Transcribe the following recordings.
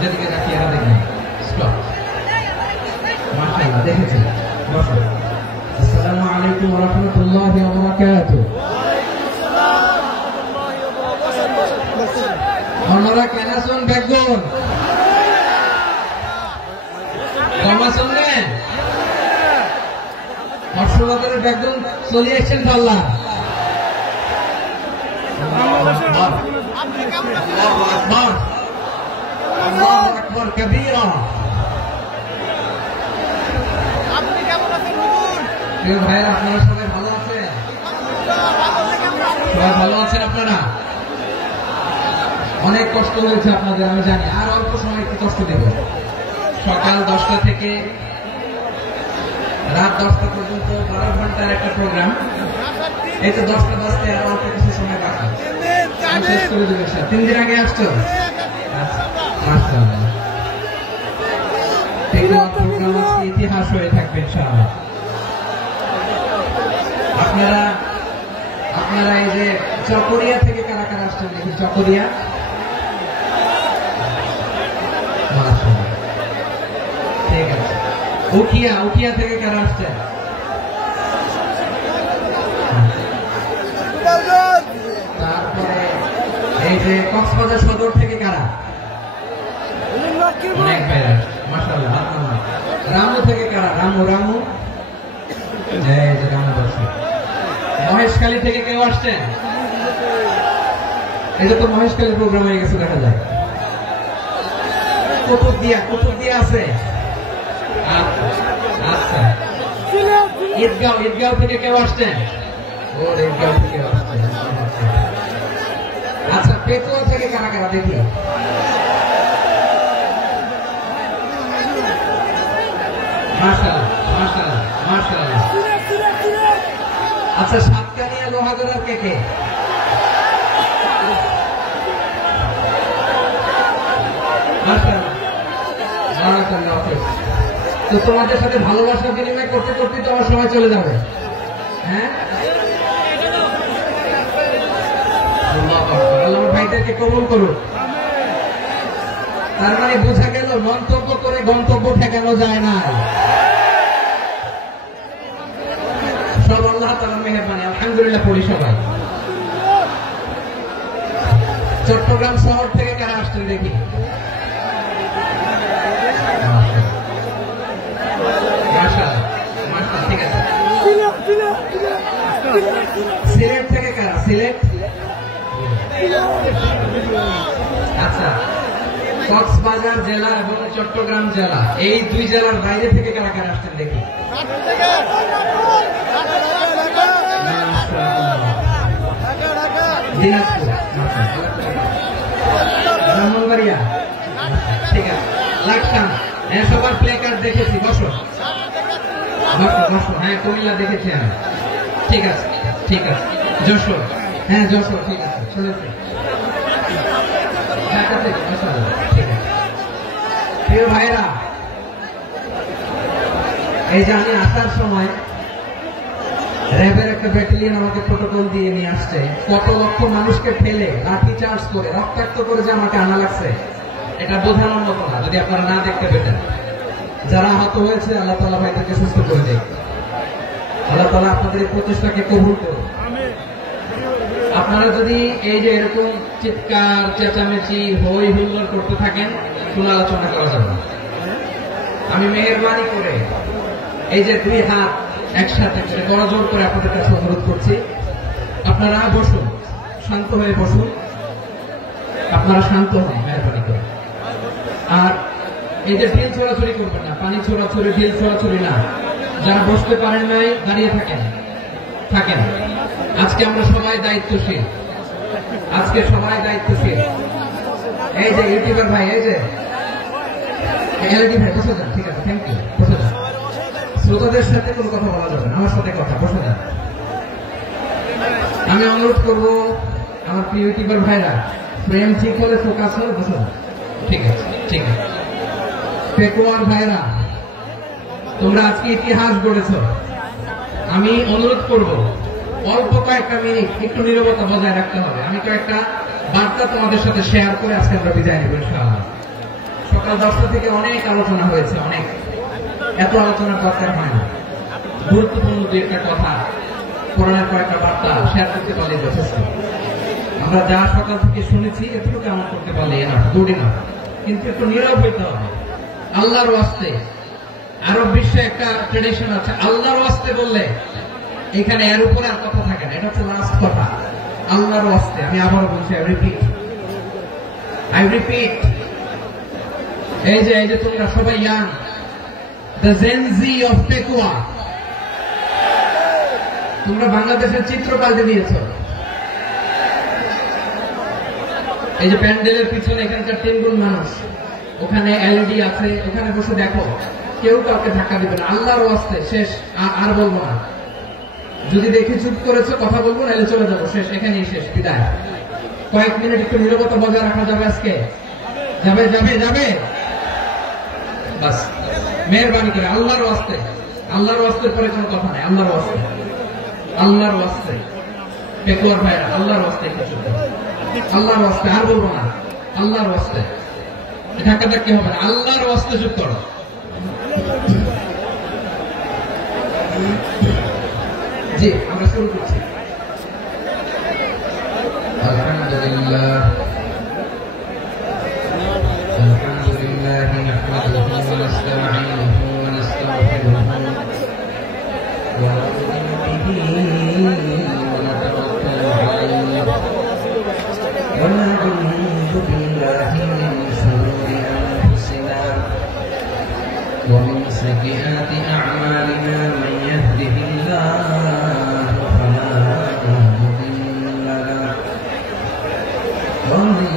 যেদিকে রাখিয়ে দেখবেন স্টপ মাশাআল্লাহ দেখেছেন বসো আসসালামু আলাইকুম ওয়া রাহমাতুল্লাহি ওয়া বারাকাতুহু আপনারা কেন আছেন ব্যাকগ্রাউন্ড কমা শুনলেন হর্ষবর্ধনের ব্যাকগ্রাউন্ড চলে আসছেন তো আল্লাহ আল্লাহু আকবার আল্লাহু আকবার কবীরা আপনি কেমন আছেন হুজুর প্রিয় ভাইরা আপনারা সবাই ভালো আছেন সবাই ভালো আছেন আপনারা অনেক কষ্ট হয়েছে আপনাদের আমি জানি আর অল্প সময় একটু কষ্ট দেব সকাল 10টা থেকে রাত 10টা পর্যন্ত 12 ঘন্টার একটা প্রোগ্রাম এই তো 10টা বাজতে আর অল্প কিছু সময় বাকি শেষ করে দেবো 3 দিন আগে আসছো ইতিহাস হয়ে থাকবে ইনশাআল্লাহ আপনারা এই যে চকরিয়া থেকে কারা কারা আসছেন দেখি চকরিয়া ঠিক আছে উখিয়া থেকে কারা আসছেন তারপরে এই যে কক্সবাজার সদর থেকে কারা অনেক ভাইরা মাশাআল্লাহ রামু থেকে কারা রামু মহেশখালী থেকে কেউ আসছেন এটা তো মহেশখালী প্রোগ্রাম হয়ে গেছে দেখা যায় কুতুবদিয়া আছে আচ্ছা ঈদগাঁও থেকে কেউ আসছেন ঈদগাঁও থেকে আসছেন আচ্ছা পেটুয়া থেকে কারা কারা দেখি মাশাআল্লাহ আচ্ছা সাতকানিয়া লোহাগড়ার কে তো তোমাদের সাথে ভালোবাসা বিনিময় করতে করতে তো আমার সময় চলে যাবে হ্যাঁ আল্লাহ ভাইদেরকে কবুল করুন তার মানে বোঝা গেল মন্তব্য করে গন্তব্য ঠেকানো যায় না সব আল্লাহ তাআলার মেহেরবানি আলহামদুলিল্লাহ পড়ি সবাই চট্টগ্রাম শহর থেকে কারা আসছেন দেখি ঠিক আছে সিলেট থেকে কারা সিলেট আচ্ছা কক্সবাজার জেলা এবং চট্টগ্রাম জেলা এই দুই জেলার বাইরে থেকে কারা কারা আসছেন দেখি দিনাজপুর ব্রাহ্মণবাড়িয়া ঠিক আছে লাকসাম হ্যাঁ সবার প্লে কার্ড দেখেছি বসো হ্যাঁ কুমিল্লা দেখেছি আমি ঠিক আছে যশোর হ্যাঁ যশোর ঠিক আছে শুনেছি ঢাকা থেকে ঠিক আছে প্রিয় ভাইরা এই যে আমি আসার সময় র্যাবের একটা ব্যাটালিয়ন আমাকে প্রোটোকল দিয়ে নিয়ে আসছে কত লক্ষ মানুষকে ফেলে লাঠি চার্জ করে রক্তাক্ত করে যে আমাকে আনা লাগছে এটা বোঝানোর মতো না যদি আপনারা না দেখতে পেতেন যারা আহত হয়েছে আল্লাহ তাআলা ভাইদেরকে সুস্থ করে দেয় আল্লাহ তাআলা আপনাদের এই প্রচেষ্টাকে কবুল করুন আপনারা যদি এই যে এরকম চিৎকার চেঁচামেচি হই হুল্লোড় করতে থাকেন কোনো আলোচনা করা যাবে না আমি মেহেরবানি করে এই যে দুই হাত একসাথে করে করজোড় করে আপনাদের কাছে অনুরোধ করছি আপনারা বসুন শান্ত হয়ে বসুন আপনারা শান্ত হন মেহেরবানি করে আর এই যে ঢিল ছোড়াছুড়ি করবেন না পানি ছোড়াছুড়ি ঢিল ছোড়াছুড়ি না যারা বসতে পারেন নাই দাঁড়িয়ে থাকেন আজকে আমরা সবাই দায়িত্বশীল এই যে ইউটিউবার ভাই এই যে এলইডি ভাই বসে যান ঠিক আছে থ্যাংক ইউ বসে যান শ্রোতাদের সাথে কোনো কথা বলা যাবে না আমার সাথে কথা বসে যান আমি অনুরোধ করবো আমার প্রিয় ইউটিউবার ভাইরা ফ্রেম ঠিক হলে ফোকাস হলে বসে যান ঠিক আছে পেকুয়ার ভাইরা তোমরা আজকে ইতিহাস গড়েছ আমি অনুরোধ করব অল্প কয়েকটা মিনিট একটু নীরবতা বজায় রাখতে হবে। আমি কয়েকটা বার্তা তোমাদের সাথে শেয়ার করে আজকে আমরা বিদায় নেব ইনশাআল্লাহ। সকাল 10টা থেকে অনেক আলোচনা হয়েছে, অনেক, এত আলোচনার দরকার হয় না। গুরুত্বপূর্ণ দু একটা কথা, কোরআনের কয়েকটা বার্তা শেয়ার করতে পারলে যথেষ্ট। আমরা যা সকাল থেকে শুনেছি এটুকু আমল করতে পারলে এনাফ, গুড এনাফ। কিন্তু একটু নীরব হইতে হবে। আল্লাহর ওয়াস্তে, আরব বিশ্বে একটা ট্রেডিশন আছে, আল্লাহর ওয়াস্তে বললে এখানে এর উপরে আর কথা থাকে না। এটা হচ্ছে লাস্ট কথা, আল্লাহর ওয়াস্তে। আমি আবার বলছি, আই রিপিট, এই যে তোমরা সবাই young, the Gen Z of Pekua, তোমরা বাংলাদেশের চিত্র পাল্টে দিয়েছ। এই যে প্যান্ডেলের পিছনে এখানকার 3 গুণ মানুষ, ওখানে এলইডি আছে, ওখানে বসে দেখো, কেউ কাউকে ধাক্কা দিবে না। আল্লাহর ওয়াস্তে শেষ, আর বলবো না। যদি দেখে চুপ করেছো, কথা বলবো, নাহলে চলে যাবো, শেষ, এখানেই শেষ, বিদায়। কয়েক মিনিট একটু নীরবতা বজায় রাখা যাবে আজকে? যাবে যাবে যাবে বাস, মেহরবানি করে আল্লাহর ওয়াস্তে, আল্লাহর ওয়াস্তের পরে কোনো কথা নাই। আল্লাহর ওয়াস্তে, আল্লাহর ওয়াস্তে, পেকুয়ার ভাইরা, আল্লাহর ওয়াস্তে একটু চুপ, আল্লাহর ওয়াস্তে, আর বলবো না, আল্লাহর ওয়াস্তে। ধাক্কাধাক্কি হবে না, আল্লাহর ওয়াস্তে চুপ করো। জি, আমরা শুরু করছি। আলহামদুলিল্লাহ, আলহামদুলিল্লাহ নাহমাদুহু ওয়া নাস্তাঈনুহু ওয়া নাস্তাগফিরুহু ওয়া নু'মিনু বিহি ওয়া নাতাওয়াক্কালু আলাইহি ওয়া না'udhu billahi min shururi anfusina wa min sayyiati a'malina man yahdihillahu fala mudilla lahu wa man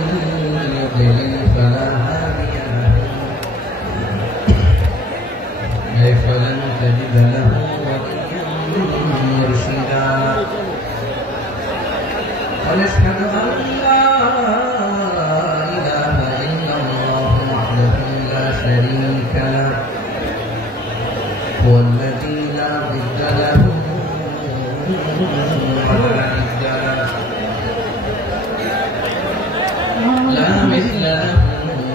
yudlil fala hadiya lahu falan tajida lahu waliyyan murshida wa nashhadu an la ilaha illallah wahdahu la sharika lahu والذي لا ضد له ولا ند له لا مثل له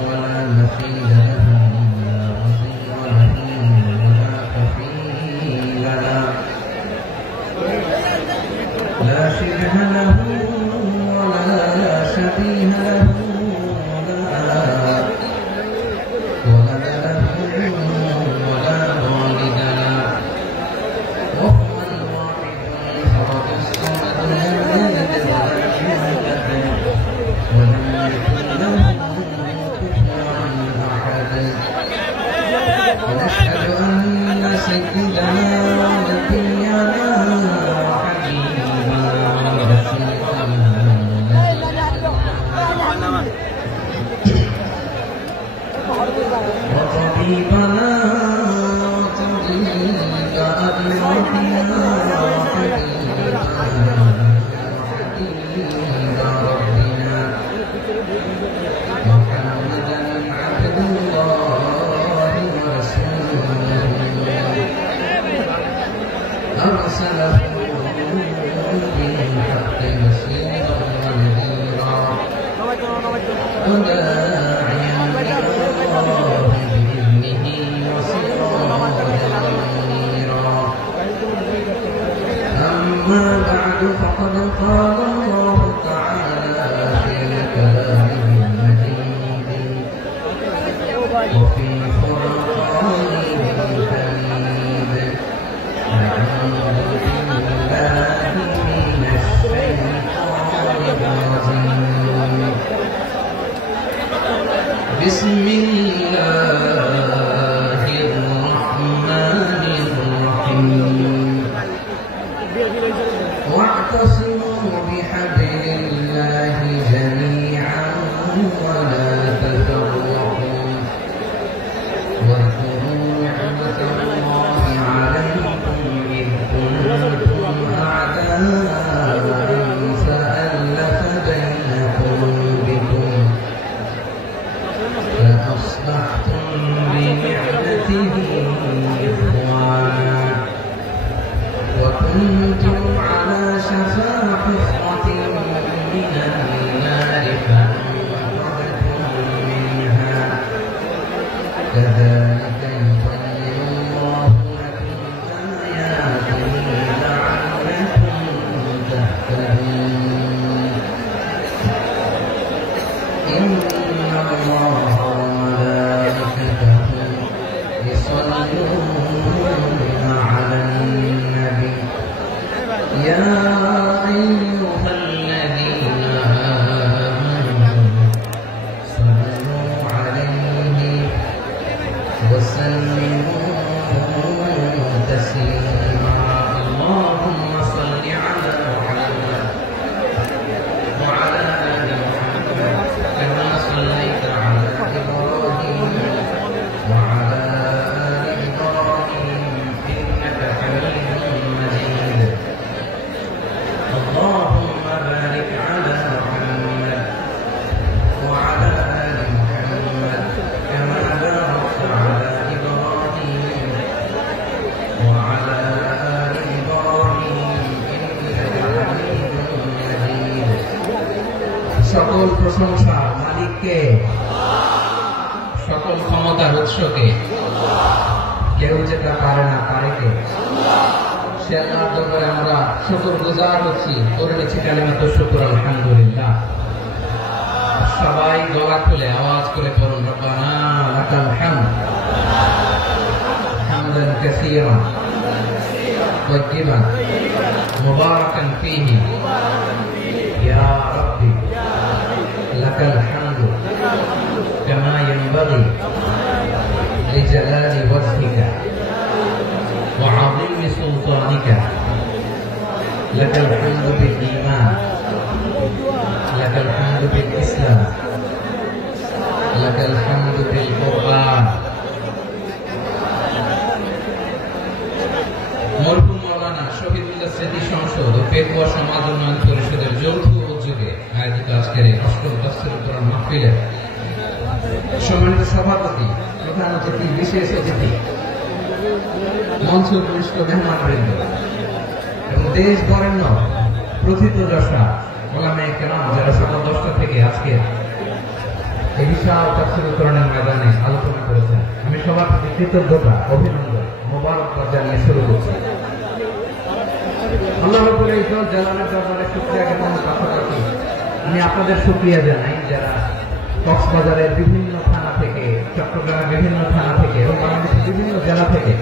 ولا مثيل له لا وزير له ولا كفيل له لا شبه له ولا شبيه له ونشهد أن سيدنا ونبينا وحبيبنا ورسولنا وطبيبنا وطبيب أدواءنا وحبيبنا وحبيب ربنا محمدا عبد الله ورسوله أرسله بالحق بشيرا ونذيرا وداعيا إلى الله بإذنه وسراجا منيرا أما بعد فقد قال الله تعالى في كلامه المجيد وفي فرقانه الحميد أعوذ بالله من الشيطان الرجيم بسم الله الرحمن الرحيم واعتصموا بحبل كنتم على شفا حفرة من النار فأنقذكم منها كذلك يبين الله لكم آياته لعلكم تهتدون إن الله وملائكته يصلون على النبي يا أيها الذين آمنوا صلوا عليه وسلموا تسليما اللهم صل على محمد وعلى آل محمد كما صليت على إبراهيم وعلى آل إبراهيم إنك حميد مجيد اللهم بارك على محمد وعلى آل محمد كما باركت على إبراهيم وعلى آل إبراهيم إنك حميد مجيد সকল প্রশংসা মালিককে সকল ক্ষমতার উৎসকে কেউ যেটা পারে না পারে কে সে আল্লাহর দরবারে আমরা শুকরগুজার হচ্ছি করে নিচ্ছি কালিমাতুশ শুকর আলহামদুলিল্লাহ সবাই গলা খুলে আওয়াজ করে বলুন রব্বানা লাকাল হামদ হামদান কাসীরান তাইয়িবান মুবারাকান ফীহি ইয়া রাব্বি লাকাল হামদু কামা ইয়ানবাগি লিজালালি ওয়াজহিকা ওয়া আযীমি সুলতানিকা লাকাল হামদু বিল ঈমান لك الحمد بالإسلام لك الحمد بالقرآن মরহুম মাওলানা শহীদুল্লাহ স্মৃতি সংসদ ও পেকুয়া সমাজ উন্নয়ন পরিষদের যৌথ উদ্যোগে আয়োজিত আজকের অষ্টম তাফসীর কোরআন মাহফিলের সম্মানিত সভাপতি প্রধান অতিথি বিশেষ অতিথি মঞ্চ উপবিষ্ট মেহমানবৃন্দ এবং দেশ বরেণ্য প্রথিতযশা ওলামায়ে কেরাম যারা সকাল 10টা থেকে আজকে এই বিশাল তাফসীর কোরআনের ময়দানে আলোচনা করেছেন আমি সবার প্রতি কৃতজ্ঞতা অভিনন্দন মোবারকবাদ জানিয়ে শুরু করছি আল্লাহ রাব্বুল ইজ্জত জালালের দরবারে শুকরিয়া জ্ঞাপন পাশাপাশি আমি আপনাদের শুকরিয়া জানাই যারা কক্সবাজারের বিভিন্ন থানা থেকে চট্টগ্রামের বিভিন্ন থানা থেকে এবং বাংলাদেশের বিভিন্ন জেলা থেকে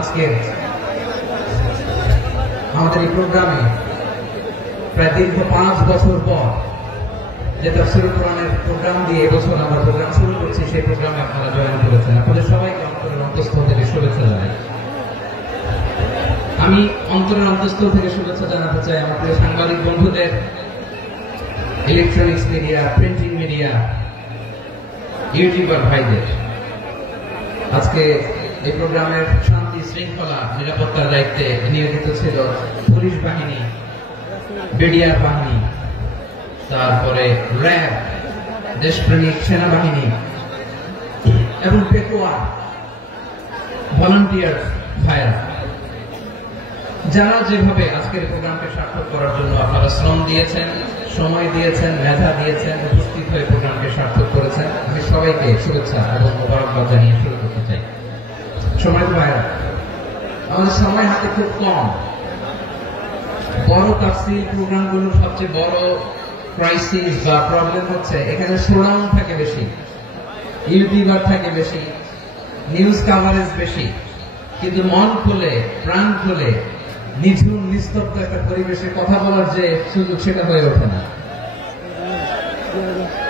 আজকে আমাদের এই প্রোগ্রামে প্রায় দীর্ঘ 5 বছর পর যে তাফসীর কোরআনের প্রোগ্রাম দিয়ে এবছর আমরা প্রোগ্রাম শুরু করছি সেই প্রোগ্রামে আপনারা জয়েন করেছেন আপনাদের সবাইকে অন্তরের অন্তঃস্থল থেকে শুভেচ্ছা জানাই আমি অন্তরের অন্তঃস্থল থেকে শুভেচ্ছা জানাতে চাই আমার প্রিয় সাংবাদিক বন্ধুদের electronics media printing media YouTuber ভাইদের আজকে এই প্রোগ্রামের শান্তি শৃঙ্খলা নিরাপত্তার দায়িত্বে নিয়োজিত ছিল পুলিশ বাহিনী বিডিআর বাহিনী তারপরে র্যাব দেশপ্রেমিক সেনাবাহিনী এবং পেকুয়া ভলান্টিয়ার ভাইরা যারা যেভাবে আজকের প্রোগ্রামকে সার্থক করার জন্য আপনারা শ্রম দিয়েছেন সময় দিয়েছেন মেধা দিয়েছেন উপস্থিত হয়ে প্রোগ্রামকে সার্থক করেছেন আমি সবাইকে শুভেচ্ছা এবং মোবারকবাদ জানিয়ে শুরু করতে চাই সম্মানিত ভাইরা আমাদের সময় হাতে খুব কম বড় তাফসীর প্রোগ্রামগুলোর সবচেয়ে বড় ক্রাইসিস বা প্রবলেম হচ্ছে এখানে শোডাউন থাকে বেশি ইউটিউবার থাকে বেশি নিউজ কাভারেজ বেশি কিন্তু মন খুলে প্রাণ খুলে নিঝুম নিস্তব্ধ একটা পরিবেশে কথা বলার যে সুযোগ সেটা হয়ে ওঠে না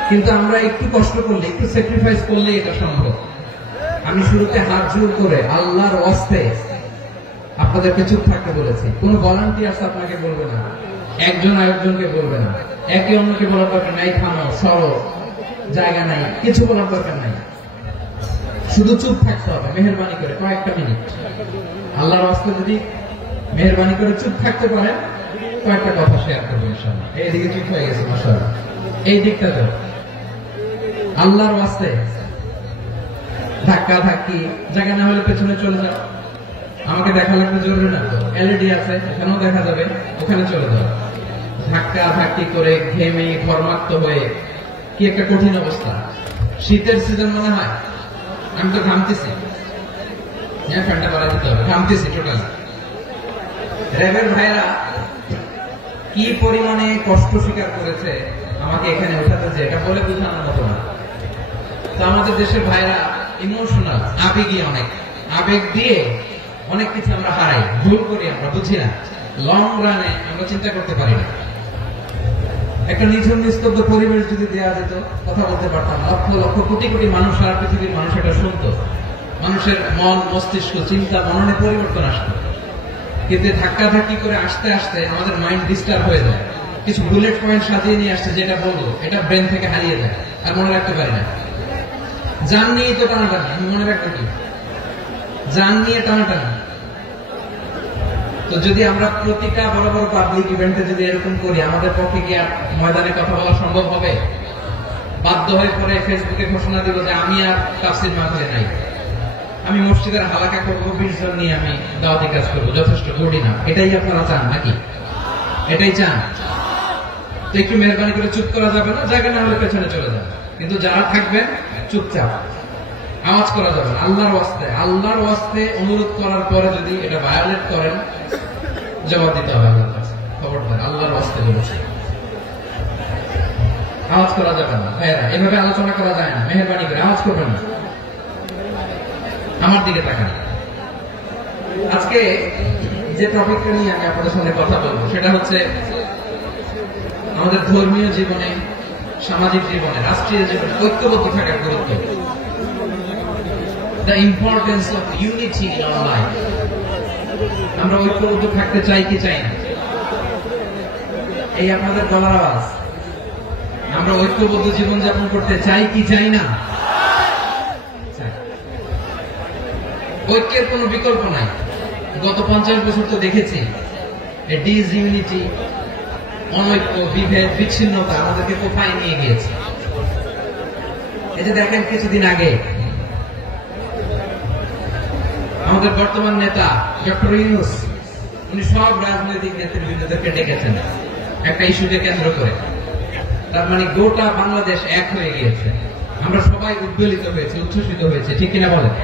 কিন্তু আমরা একটু কষ্ট করলে একটু স্যাক্রিফাইস করলে এটা সম্ভব আমি শুরুতে হাত জোর করে আল্লাহর ওয়াস্তে আপনাদেরকে চুপ থাকতে বলেছি কোন ভলান্টিয়ার্স আপনাকে বলবে না একজন আরেকজনকে বলবে না একে অন্যকে বলার দরকার নাই থামো সরো জায়গা নাই কিছু বলার দরকার নাই শুধু চুপ থাকতে হবে মেহেরবানি করে কয়েকটা মিনিট আল্লাহর ওয়াস্তে যদি মেহেরবানি করে চুপ থাকতে পারেন কয়েকটা কথা শেয়ার করবো ইনশাআল্লাহ এইদিকে চুপ হয়ে গেছে মাশাআল্লাহ এই দিকটা তো আল্লাহর ওয়াস্তে ধাক্কা ধাক্কি জায়গা না হলে পেছনে চলে যাও আমাকে দেখা লাগবে জরুরি না, এলইডি আছে, এখানেও দেখা যাবে, ওখানে চলে যাবে। ধাক্কা ধাক্কি করে ঘেমে ঘর্মাক্ত হয়ে কি একটা কঠিন অবস্থা। শীতের সিজন মনে হয়, আমি তো ঘামতেছি, হ্যাঁ ফ্যানটা বাড়াই দিতে হবে, ঘামতেছি টোটাল। র্যাবের ভাইরা কি পরিমাণে কষ্ট স্বীকার করেছে আমাকে এখানে ওঠাতে, যে এটা বলে বোঝানোর মতো না। তো আমাদের দেশের ভাইরা ইমোশনাল, আবেগী, অনেক আবেগ দিয়ে অনেক কিছু আমরা হারাই, ভুল করি, আমরা বুঝি না, লং রানে আমরা চিন্তা করতে পারি না। একটা নিঝুম নিস্তব্ধ পরিবেশ যদি দেওয়া যেত, কথা বলতে পারতাম, লক্ষ লক্ষ কোটি কোটি মানুষ, সারা পৃথিবীর মানুষ এটা শুনতো, মানুষের মন মস্তিষ্ক চিন্তা মননে পরিবর্তন আসতো। কিন্তু ধাক্কা ধাক্কি করে আসতে আসতে আমাদের মাইন্ড ডিস্টার্ব হয়ে যায়। কিছু বুলেট পয়েন্ট সাজিয়ে নিয়ে আসছে, যেটা বলবো এটা ব্রেন থেকে হারিয়ে যায়, আর মনে রাখতে পারি না। জান নিয়ে তো টানাটানি, আমি মনে রাখবো কি? জান নিয়ে টানাটানি। তো যদি আমরা প্রতিটা বড় বড় পাবলিক ইভেন্টে যদি এরকম করি, আমাদের পক্ষে কি আর ময়দানে কথা বলা সম্ভব হবে? বাধ্য হয়ে পরে ফেসবুকে ঘোষণা দিব যে আমি আর তাফসীর মাহফিলে নাই, আমি মসজিদের হালাকা করবো, 20 জন নিয়ে আমি দাওয়াতি কাজ করবো, যথেষ্ট করি না। এটাই আপনারা চান নাকি? এটাই চান? তো একটু মেহরবানি করে চুপ করা যাবে না, জায়গা না হলে পেছনে চলে যাবে, কিন্তু যারা থাকবেন চুপচাপ, আওয়াজ করা যাবে না। আল্লাহর ওয়াস্তে অনুরোধ করার পরে যদি এটা ভায়োলেট করেন, জবাব দিতে হবে আল্লাহর কাছে। খবরদার, আল্লাহর ওয়াস্তে বলেছে, আওয়াজ করা যাবে না। ভাইয়েরা, এভাবে আলোচনা করা যায় না, মেহরবানি করে আওয়াজ করবেন না। আমার দিকে তাকান। আজকে যে টপিকটা নিয়ে আমি আপনাদের সামনে কথা বলবো, সেটা হচ্ছে আমাদের ধর্মীয় জীবনে, সামাজিক জীবনে, রাষ্ট্রীয় জীবনে ঐক্যবদ্ধ থাকার গুরুত্ব। The importance of unity in our life. আমরা ঐক্যবদ্ধ থাকতে চাই কি চাই না? এই আপনাদের গলার আওয়াজ। আমরা ঐক্যবদ্ধ জীবনযাপন করতে চাই কি চাই না? ঐক্যের কোনো বিকল্প নাই। গত 50 বছর তো দেখেছি ডিসইউনিটি, অনৈক্য, বিভেদ, বিচ্ছিন্নতা আমাদেরকে কোথায় নিয়ে গিয়েছে। এই যে দেখেন, কিছুদিন আগে আমাদের বর্তমান নেতা ডক্টর ইউনূস, উনি সব রাজনৈতিক নেতৃবৃন্দদেরকে ডেকেছেন একটা ইস্যুকে কেন্দ্র করে। তার মানে গোটা বাংলাদেশ এক হয়ে গিয়েছে। আমরা সবাই উদ্বেলিত হয়েছে, উচ্ছ্বসিত হয়েছে, ঠিক কিনা বলেন?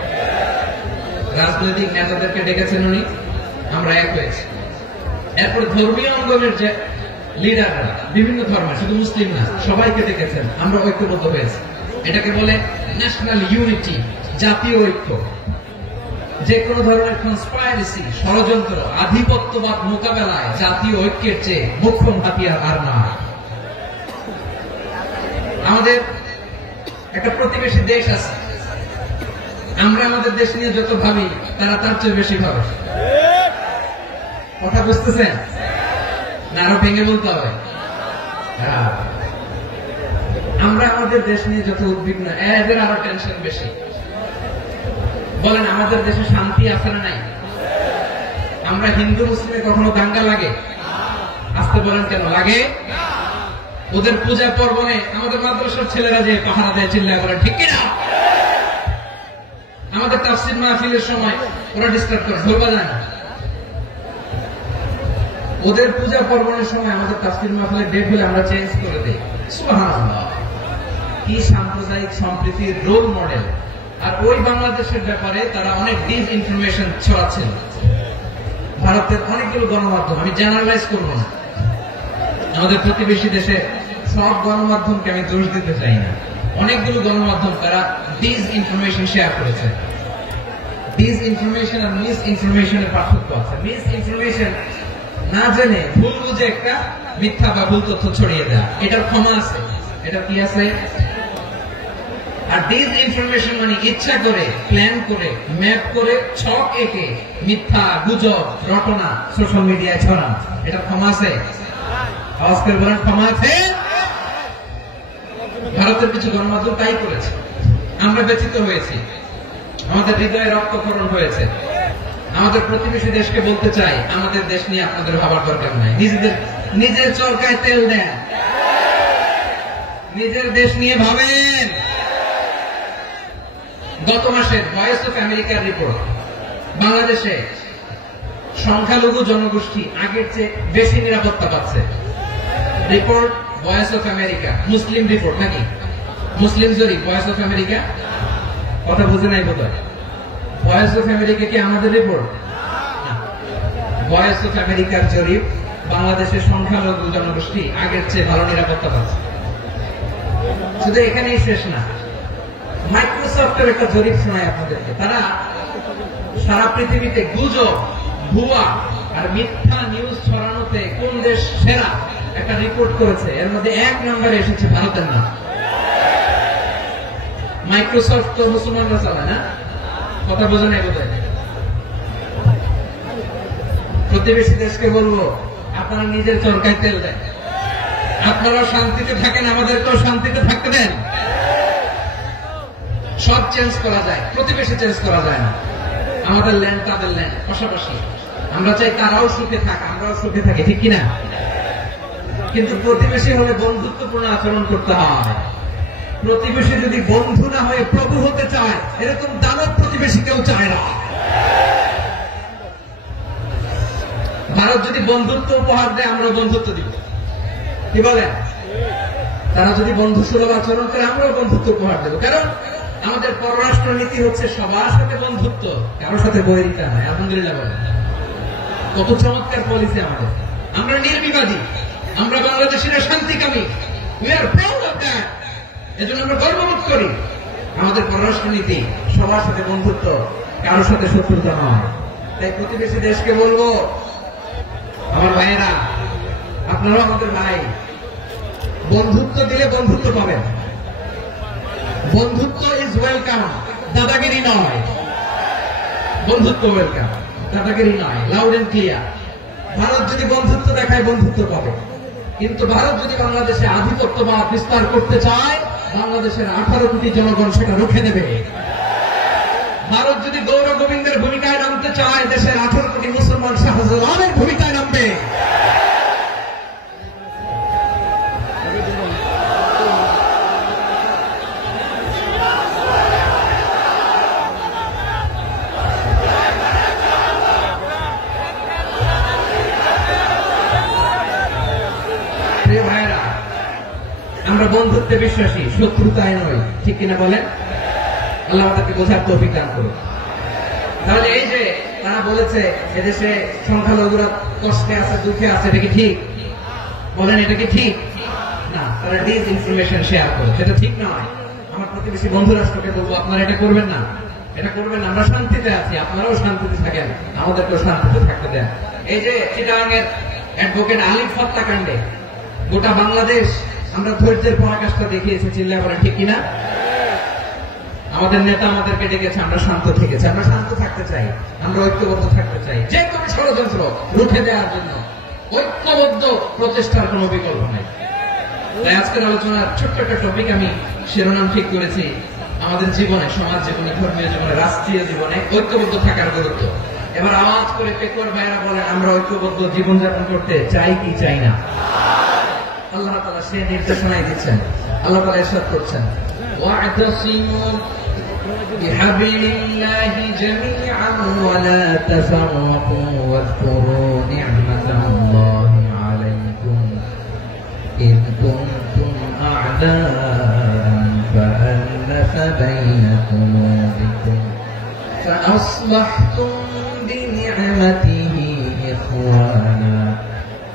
রাজনৈতিক নেতাদেরকে ডেকেছেন উনি, আমরা এক হয়েছি। এরপর ধর্মীয় অঙ্গনের যে লিডাররা, বিভিন্ন ধর্মের, শুধু মুসলিম না, সবাইকে ডেকেছেন, আমরা ঐক্যবদ্ধ হয়েছি। এটাকে বলে ন্যাশনাল ইউনিটি, জাতীয় ঐক্য। যে কোনো ধরনের কনস্পাইরেসি, ষড়যন্ত্র, আধিপত্যবাদ মোকাবেলায় জাতীয় ঐক্যের চেয়ে মোক্ষম হাতিয়ার আর না। আমাদের একটা প্রতিবেশী দেশ আছে, আমরা আমাদের দেশ নিয়ে যত ভাবি, তারা তার চেয়ে বেশি ভাবে। কথা বুঝতেছেন না? আরো ভেঙে বলতে হবে। আমরা আমাদের দেশ নিয়ে যত উদ্বিগ্ন, এদের আরো টেনশন বেশি। বলেন, আমাদের দেশে শান্তি আছে না নাই? আমরা হিন্দু মুসলিমে কখনো দাঙ্গা লাগে? আসতে বলেন, কেন লাগে? ওদের পূজা পর্বণে আমাদের মাদ্রাসার ছেলেরা যে পাহারা দেয়, চিল্লায় বলে, ঠিক কিনা? আমাদের তাফসীর মাহফিলের সময় ওরা ডিস্টার্ব করে, ঢোকা যায় না। ওদের পূজা পর্বণের সময় আমাদের তাফসীর মাহফিলের ডেট হলে আমরা চেঞ্জ করে দেই। সুবহানাল্লাহ, কি সাম্প্রদায়িক সম্প্রীতির রোল মডেল। আর ওই বাংলাদেশের ব্যাপারে তারা অনেক ডিসইনফরমেশন ছড়াচ্ছেন। ভারতের অনেকগুলো গণমাধ্যম, আমি জেনারেলাইজ করব না, আমাদের প্রতিবেশী দেশে সব গণমাধ্যমকে আমি দোষ দিতে চাই না, অনেকগুলো গণমাধ্যম তারা ডিসইনফরমেশন শেয়ার করেছে। ডিসইনফরমেশন আর মিস ইনফরমেশনের পার্থক্য আছে। মিস ইনফরমেশন না জেনে ভুল বুঝে একটা মিথ্যা বা ভুল তথ্য ছড়িয়ে দেয়, এটার ক্ষমা আছে। এটা কি আছে? আর ডিসইনফরমেশন মানে ইচ্ছা করে, প্ল্যান করে, ম্যাপ করে, ছক এঁকে মিথ্যা, গুজব, রটনা সোশ্যাল মিডিয়ায় ছড়ানো, এটা ক্ষমা আছে? আওয়াজ করে বলেন, ক্ষমা আছে? ভারতের কিছু গণমাধ্যম তাই করেছে। আমরা ব্যথিত হয়েছি, আমাদের হৃদয়ে রক্তক্ষরণ হয়েছে। আমাদের প্রতিবেশী দেশকে বলতে চাই, আমাদের দেশ নিয়ে আপনাদের ভাবার দরকার নাই। নিজের চরকায় তেল দেন, নিজের দেশ নিয়ে ভাবেন। গত মাসের ভয়েস অফ আমেরিকার রিপোর্ট, বাংলাদেশে সংখ্যালঘু জনগোষ্ঠী আগের চেয়ে বেশি নিরাপত্তা পাচ্ছে। Report voice of America, Muslim report নাকি মুসলিম জরিপ, ভয়েস অফ আমেরিকা, কথা বুঝে নাই বোধ হয়। ভয়েস অফ আমেরিকা কি আমাদের রিপোর্ট? ভয়েস অফ আমেরিকার জরিপ, বাংলাদেশের সংখ্যালঘু জনগোষ্ঠী আগের চেয়ে ভালো নিরাপত্তা পাচ্ছে। শুধু এখানেই শেষ না, মাইক্রোসফটের একটা জরিপ শোনায় আপনাদেরকে। তারা সারা পৃথিবীতে গুজব, ভুয়া আর মিথ্যা নিউজ ছড়ানোতে কোন দেশ সেরা একটা রিপোর্ট করেছে। এর মধ্যে 1 নম্বরে এসেছে ভারতের নাম। মাইক্রোসফট তো মুসলমানরা চালায় না, কথা বোঝা নাই বোধ হয়। প্রতিবেশী দেশকে বলবো, আপনারা নিজের চরকায় তেল দেন, আপনারা শান্তিতে থাকেন, আমাদেরকেও শান্তিতে থাকতে দেন। সব চেঞ্জ করা যায়, প্রতিবেশী চেঞ্জ করা যায় না। আমাদের ল্যান্ড তাদের ল্যান্ড, পাশাপাশি। আমরা চাই তারাও সুখে থাক, আমরাও সুখে থাকি, ঠিক কিনা? কিন্তু প্রতিবেশী হলে বন্ধুত্বপূর্ণ আচরণ করতে হয়। প্রতিবেশী যদি বন্ধু না হয়ে প্রভু হতে চায়, এরকম দানব প্রতিবেশী কেউ চায় না। ভারত যদি বন্ধুত্ব উপহার দেয়, আমরা বন্ধুত্ব দিব, কি বলেন? তারা যদি বন্ধু সুলভ আচরণ করে, আমরাও বন্ধুত্ব উপহার দেব। কারণ আমাদের পররাষ্ট্র নীতি হচ্ছে সবার সাথে বন্ধুত্ব, কারোর সাথে বৈরিতা নয়। আলহামদুলিল্লাহ বলেন, কত চমৎকার পলিসি আমাদের। আমরা নির্বিবাদী, আমরা বাংলাদেশিরা শান্তিকামী। We are proud of that. এজন্য আমরা গর্ববোধ করি। আমাদের পররাষ্ট্র নীতি সবার সাথে বন্ধুত্ব, কারোর সাথে শত্রুতা নয়। তাই প্রতিবেশী দেশকে বলবো, আমার ভাইয়েরা, আপনারাও আমাদের ভাই, বন্ধুত্ব দিলে বন্ধুত্ব পাবেন। বন্ধুত্ব ইজ ওয়েলকাম, দাদাগিরি নয়। বন্ধুত্ব ওয়েলকাম, দাদাগিরি নয়। Loud and clear. ভারত যদি বন্ধুত্ব দেখায়, বন্ধুত্ব পাবে। কিন্তু ভারত যদি বাংলাদেশে আধিপত্যবাদ বিস্তার করতে চায়, বাংলাদেশের 18 কোটি জনগণ সেটা রুখে দেবে। ভারত যদি গৌর গোবিন্দের ভূমিকায় নামতে চায়, দেশের 18 কোটি মুসলমান শাহজালালের ভূমিকায় নামবে। আমরা বন্ধুত্বে বিশ্বাসী, শত্রুতায় নয়, ঠিক কিনা বলেন? আল্লাহ আমাদেরকে বোঝার তৌফিক দান করুন। তাহলে এই যে তারা বলেছে এদেশে সংখ্যালঘুরা কষ্টে আছে, দুঃখে আছে, এটা কি ঠিক? বলেন, এটা কি ঠিক? না, তারা ডিস ইনফরমেশন শেয়ার করে, সেটা ঠিক নয়। আমার প্রতিবেশী বন্ধু রাষ্ট্রকে বলবো, আপনারা এটা করবেন না, এটা করবেন না। আমরা শান্তিতে আছি, আপনারাও শান্তিতে থাকেন, আমাদেরকেও শান্তিতে থাকতে দেন। এই যে চিটাগাংয়ের অ্যাডভোকেট আলিফ হত্যাকাণ্ডে গোটা বাংলাদেশ আমরা ধৈর্যের পরাকাষ্ঠা দেখিয়েছি, চিল্লা বলেন, ঠিক কিনা? আমাদের নেতা আমাদেরকে ডেকেছে, আমরা শান্ত থেকেছি। আমরা শান্ত থাকতে চাই, আমরা ঐক্যবদ্ধ থাকতে চাই। যে কোনো ষড়যন্ত্র রুখে দেওয়ার জন্য ঐক্যবদ্ধ প্রচেষ্টার কোনো বিকল্প নাই। তাই আজকের আলোচনার ছোট্ট একটা টপিক আমি শিরোনাম ঠিক করেছি, আমাদের জীবনে, সমাজ জীবনে, ধর্মীয় জীবনে, রাষ্ট্রীয় জীবনে ঐক্যবদ্ধ থাকার গুরুত্ব। এবার আওয়াজ করে পেকুয়ার ভাইরা বলেন, আমরা ঐক্যবদ্ধ জীবনযাপন করতে চাই কি চাই না? আল্লাহ তাআলা সে নির্দেশনাই দিচ্ছেন। আল্লাহ তাআলা ইরশাদ করছেন, ওয়া'তাসিমু বিহাবিলিল্লাহি জামিআন ওয়া লা তাফাররাকু ওয়াযকুরু নি'মাতাল্লাহি আলাইকুম ইয কুনতুম আ'দাআন ফাআল্লাফা বাইনা কুলুবিকুম فأصبحتم بنعمته إخوانا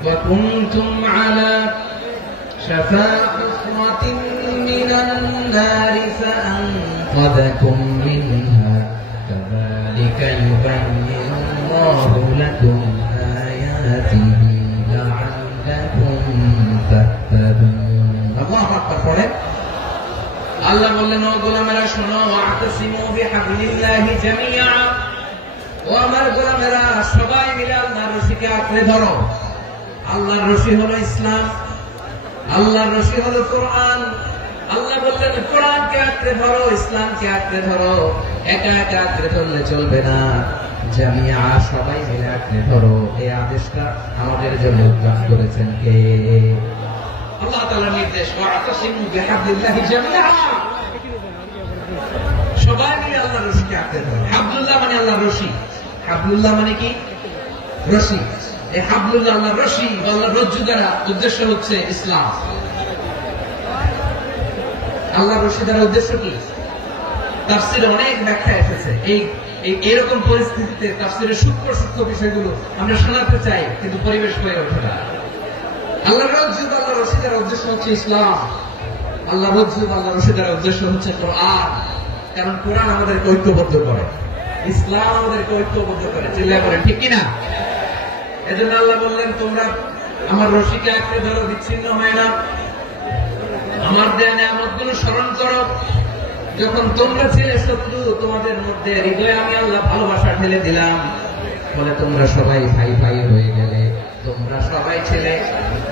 وكنتم على شفا حفرة من النار فأنقذكم منها كذلك يبين الله لكم آياته لعلكم تهتدون الله أكبر আল্লাহ বললেন, ও গোলামেরা শোনো, ওয়া'তাসিমু বিহাবলিল্লাহি জামিআ, ও আমার গোলামেরা সবাই মিলে আল্লাহর রশিকে আঁকড়ে ধরো। আল্লাহর রশি হলো ইসলাম, আল্লাহর রশি হলো কোরআন। আল্লাহ বললেন, কোরআনকে আঁকড়ে ধরো, ইসলামকে আঁকড়ে ধরো। একা একা আঁকড়ে ধরলে চলবে না, জামিআ, সবাই মিলে আঁকড়ে ধরো। এই আদেশটা আমাদের জন্য উদ্যোগ করেছেন কে? আল্লাহ তাআলার নির্দেশ, ওয়া'তাসিমু বিহাবলিল্লাহি জামিআ, সবাই মিলে আল্লাহর রশিকে আঁকড়ে ধরো। হাবলুল্লাহ মানে আল্লাহর রশি। হাবলুল্লাহ মানে কি? রশি, এই হাবলুল্লাহ আল্লাহর রশি, আল্লাহর রজ্জু দ্বারা উদ্দেশ্য হচ্ছে ইসলাম। আল্লাহর রশি দ্বারা উদ্দেশ্য কি? তাফসীরে অনেক ব্যাখ্যা এসেছে। এইরকম পরিস্থিতিতে তাফসীরের সূক্ষ্ম সূক্ষ্ম বিষয়গুলো আমরা শোনাতে চাই, কিন্তু পরিবেশ হয়ে ওঠে না। আল্লাহর রজ্জু, আল্লাহর রশি দ্বারা উদ্দেশ্য হচ্ছে ইসলাম। আল্লাহর রজ্জু, আল্লাহর রশি দ্বারা উদ্দেশ্য হচ্ছে কোরআন। কারণ কোরআন আমাদেরকে ঐক্যবদ্ধ করে, ইসলাম আমাদেরকে ঐক্যবদ্ধ করে। চিল্লায় বলেন ঠিক কিনা? এজন্য আল্লাহ বললেন, তোমরা আমার রশিকে আঁকড়ে ধরো, বিচ্ছিন্ন হয় না। আমার দেয়া নিয়ামতগুলো স্মরণ করো। যখন তোমরা ছিলে শত্রু, তোমাদের মধ্যে হৃদয়ে আমি আল্লাহ ভালোবাসা ঢেলে দিলাম, ফলে তোমরা সবাই ভাই ভাই হয়ে গেলে। তোমরা সবাই ছিলে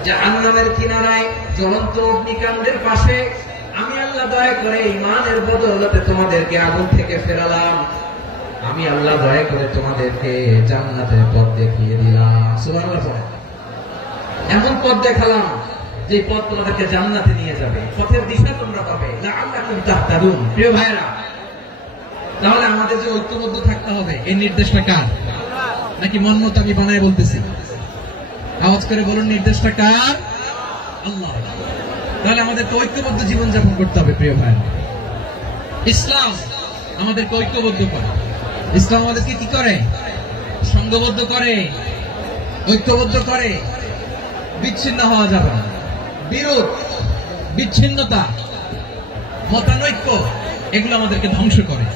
জাহান্নামের কিনারায়, জ্বলন্ত অগ্নিকাণ্ডের পাশে। আমি আল্লাহ দয়া করে ঈমানের বদৌলতে তোমাদেরকে আগুন থেকে ফেরালাম। আমি আল্লাহ দয়া করে তোমাদেরকে জান্নাতের পথ দেখিয়ে দিলাম। সুবহানাল্লাহ। এমন পথ দেখালাম যে পথ তোমাদেরকে জান্নাতে নিয়ে যাবে, পথের দিশা তোমরা পাবে। লাআল্লাকুম তাহতাদুন। প্রিয় ভাইরা, তাহলে আমাদের যে ঐক্যবদ্ধ থাকতে হবে, এই নির্দেশটা কার? নাকি মন মতো আমি বানায় বলতেছি? আওয়াজ করে বলুন, নির্দেশটা কার? আল্লাহ। তাহলে আমাদেরকে ঐক্যবদ্ধ জীবনযাপন করতে হবে। প্রিয় ভাইরা, ইসলাম আমাদেরকে ঐক্যবদ্ধ করে। ইসলাম আমাদেরকে কি করে? সংঘবদ্ধ করে, ঐক্যবদ্ধ করে। বিচ্ছিন্ন হওয়া যাবে না। বিরোধ, বিচ্ছিন্নতা, মতানৈক্য, এগুলো আমাদেরকে ধ্বংস করে,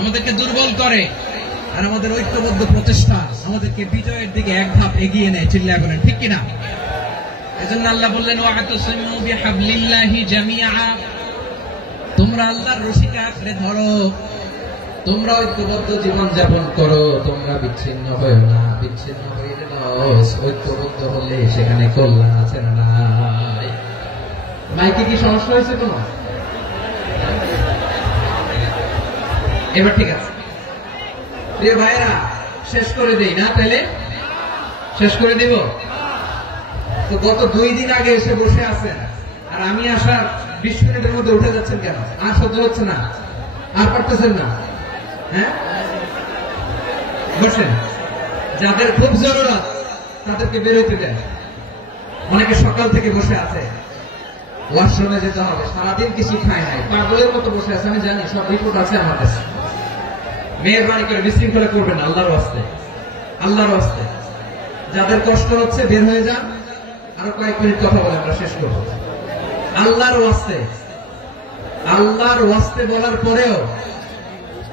আমাদেরকে দুর্বল করে। আর আমাদের ঐক্যবদ্ধ প্রচেষ্টা আমাদেরকে বিজয়ের দিকে এক ধাপ এগিয়ে নেয়। চিল্লায়া বলেন ঠিক কিনা? এজন্য আল্লাহ বললেন, ওয়া'তাসিমু বিহাবলিল্লাহি জামিআ। তোমরা আল্লাহর রশিকে আঁকড়ে ধরো, তোমরা ঐক্যবদ্ধ জীবন যাপন করো, তোমরা বিচ্ছিন্ন হয়েও না। বিচ্ছিন্ন হয়ে লস, ঐক্যবদ্ধ হলে সেখানে কল্যাণ আছে না নাই? মাইকে কি সমস্যা হয়েছে তোমার? এবার ঠিক আছে। প্রিয় ভাইরা, শেষ করে দেই না? তাইলে শেষ করে দিব। তো গত 2 দিন আগে এসে বসে আছেন, আর আমি আসার 20 মিনিটের মধ্যে উঠে যাচ্ছেন কেন? আর সহ্য হচ্ছে না? আর পারতেছেন না? হ্যাঁ, বসেন। যাদের খুব জরুরত তাদেরকে বেরোতে দেন। অনেকে সকাল থেকে বসে আছে, ওয়াশরুমে যেতে হবে, সারাদিন কিছু খায় নাই, পাগলের মতো বসে আছে। আমি জানি, সব রিপোর্ট আছে আমার কাছে। মেহেরবানি করে বিশৃঙ্খলা করবেন, আল্লাহর ওয়াস্তে, আল্লাহর ওয়াস্তে। যাদের কষ্ট হচ্ছে বের হয়ে যান। আরো কয়েক মিনিট কথা বলে আমরা শেষ করব। আল্লাহর ওয়াস্তে, আল্লাহর ওয়াস্তে বলার পরেও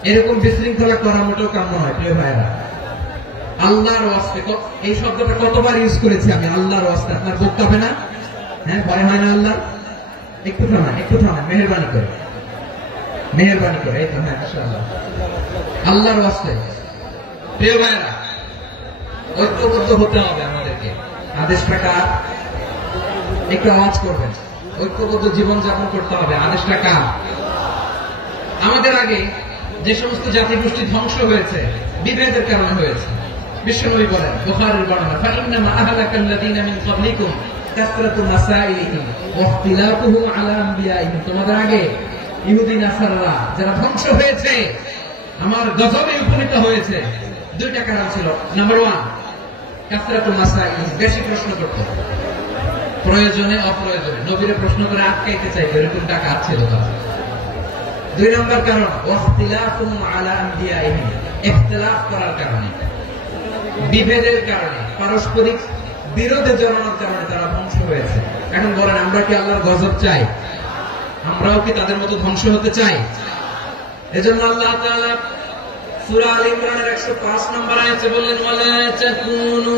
এরকম বিশৃঙ্খলা করা মোটেও কাম্য নয়। প্রিয় ভাইরা, আল্লাহর ওয়াস্তে, এই শব্দটা কতবার ইউজ করেছি আমি, আল্লাহর ওয়াস্তে। আপনার বুক কাঁপে না? হ্যাঁ, ভয় হয় না? আল্লাহ, একটু থামেন, একটু থামেন, মেহেরবানি করে, মেহেরবানি করে। এই তো, হ্যাঁ, মাশাআল্লাহ। আল্লাহর ওয়াস্তে। প্রিয় ভাইরা, ঐক্যবদ্ধ হতে হবে আমাদেরকে। আদেশটা কার? একটু আওয়াজ করবেন। ঐক্যবদ্ধ জীবন যাপন করতে হবে। আদেশটা কার? আমাদের আগে যে সমস্ত জাতিগোষ্ঠী ধ্বংস হয়েছে, বিভেদের কারণে হয়েছে। বিশ্বনবী বলেন, বুখারীর বর্ণনা, ফাইন্নামা আহলাকাল্লাযীনা মিন ক্বাবলিকুম কাসরাতু মাসাইলিহিম ওয়া ইখতিলাফুহুম আলা আনবিয়াইহিম। তোমাদের আগে ইহুদি নাসারারা যারা ধ্বংস হয়েছে, আমার গজবে উপনীত হয়েছে, 2টা কারণ ছিল। নাম্বার 1, কাসরাতু মাসাইলিহিম, বেশি প্রশ্ন করত, প্রয়োজনে অপ্রয়োজনে নবীরে প্রশ্ন করে আটকাইতে চাইতো, এরকম টাকা আছে তারা। 2 নম্বর কারণ, ওয়াখতিলাফুহুম আলা আনবিয়াইহিম, ইখতিলাফ করার কারণে, বিভেদের কারণে, পারস্পরিক বিরোধে জড়ানোর কারণে তারা ধ্বংস হয়েছে। এখন বলেন, আমরা কি আল্লাহর গজব চাই? আমরাও কি তাদের মতো ধ্বংস হতে চাই? এজন্য আল্লাহ তাআলা সূরা আল ইমরানের 105 নম্বর আয়াতে বললেন, ওয়ালা তাকুনু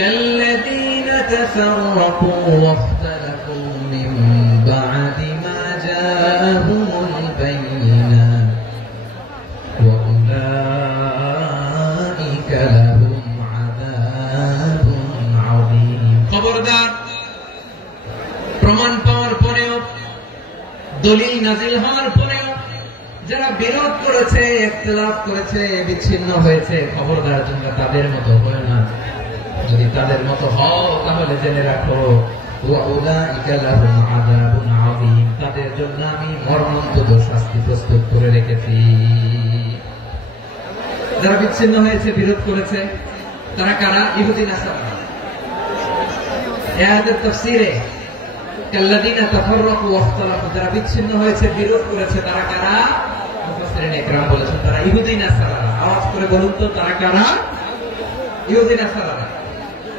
কাল্লাযীনা তাফাররাকু ওয়াখতালাফু মিন বা'দি মা জাআহুমুল বায়িনাত ওয়া উলাইকা লাহুম আযাবুন আযীম। খবরদার, প্রমাণ পাওয়ার পরেও, দলিল নাজিল হওয়ার পরেও যারা বিরোধ করেছে, ইখতিলাফ করেছে, বিচ্ছিন্ন হয়েছে, খবরদার তোমরা তাদের মতো হয় না। যদি তাদের মতো হও তাহলে জেনে রাখো, ওয়া উলাইকা লাহুম আযাবুন আযীম, তাদের জন্য আমি মর্মন্তুদ শাস্তি প্রস্তুত করে রেখেছি। যারা বিচ্ছিন্ন হয়েছে, বিরোধ করেছে, তারা কারা? ইহুদি নাসারা। এই আয়াতের তাফসীরে কাল্লাযীনা তাফাররাকু ওয়াখতালাফু, যারা বিচ্ছিন্ন হয়েছে, বিরোধ করেছে, তারা কারা? মুফাসসিরিন ইকরাম বলেছেন তারা ইহুদি নাসারা। আওয়াজ করে বলুন তো তারা কারা? ইহুদি নাসারা।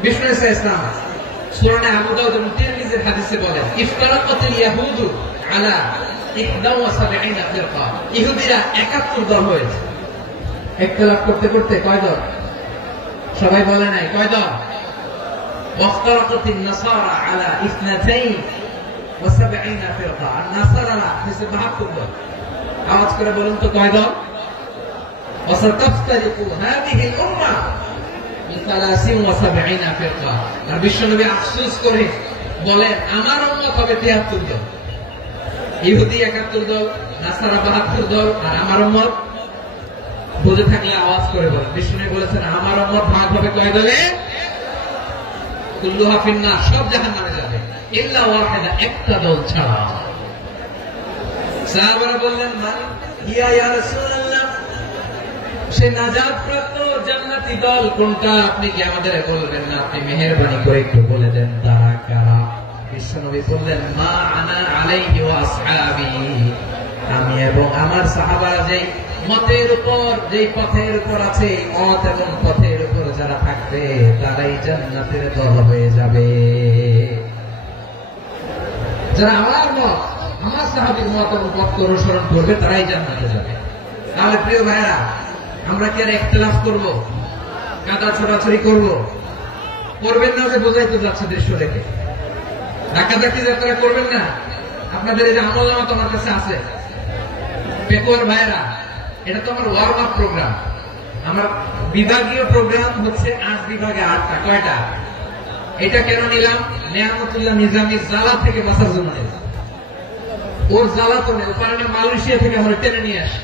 বিষ্ণু ইসলাম সূরা আবু দাউদ এবং তিরমিজির হাদিসে বলেন, ইফতারাকাতিল ইয়াহুদু আলা 71 ফিরকা, ইহুদিরা 71 দল হয়েছে। ইখতিলাফ করতে করতে কয় দল? সবাই বলে নাই কয় দল? ওয়াফতারাকাতিন নাসারা আলা 72 ফিরকা, আর নাসারারা হচ্ছে 72 দল। আওয়াজ করে বলুন তো কয় দল? ওয়াসাতাফতারিকু হাদিহিল উম্মাহ লি 73 ফিরকা। আর বিশ্বনবী আফসোস করে বলেন, আমার উম্মত হবে 73 দল। ইহুদি 71 দল, নাসারা 72 দল, আর আমার উম্মত বুঝে থাকলে আওয়াজ করে বলেন। বিষ্ণু বলেছেন আমার উম্মত ভাগ হবে কয় দলে? কুল্লুহা ফিন্নার, সব জাহান্নামে যাবে, ইল্লা ওয়াহিদা, একটা দল ছাড়া। সাহাবারা বললেন, মান হিয়া ইয়া রাসূলুল্লাহ, সে নাজাত প্রাপ্ত জান্নাতি দল কোনটা? আপনি কি আমাদের বলবেন না? আপনি মেহেরবানি করে একটু বলে দেন তারা কারা? বিশ্বনবী বললেন, মা আনা আলাইহি ওয়া আসহাবি, আমি এবং আমার সাহাবারা যেই মতের উপর, যেই পথের উপর আছে, মত এবং পথের উপর যারা থাকবে তারাই জান্নাতের দল হয়ে যাবে। যারা আমার মত, আমার সাহাবীর মত এবং পথ অনুসরণ করবে তারাই জান্নাতে যাবে। তাহলে প্রিয় ভাইরা, আমরা কি আর ইখতিলাফ করব? কাদা ছোড়াছড়ি করব? করবেন না, বোঝাই তো যাচ্ছে দৃশ্য দেখে। ধাক্কাধাক্কি যাত্রা করবেন না। আপনাদের এই যে আমলনামা তোমার কাছে আছে, পেকুয়ার ভাইরা, এটা তো আমার ওয়ার্ম আপ প্রোগ্রাম। আমার বিভাগীয় প্রোগ্রাম হচ্ছে 8 বিভাগে 8টা। কয়টা? এটা কেন নিলাম? নেয়ামতুল্লাহ নিজামীর জ্বালা থেকে বাঁচার জন্য নিলাম। ওর জ্বালা তো নেই, পারে না মালয়েশিয়া থেকে আমরা টেনে নিয়ে আসি,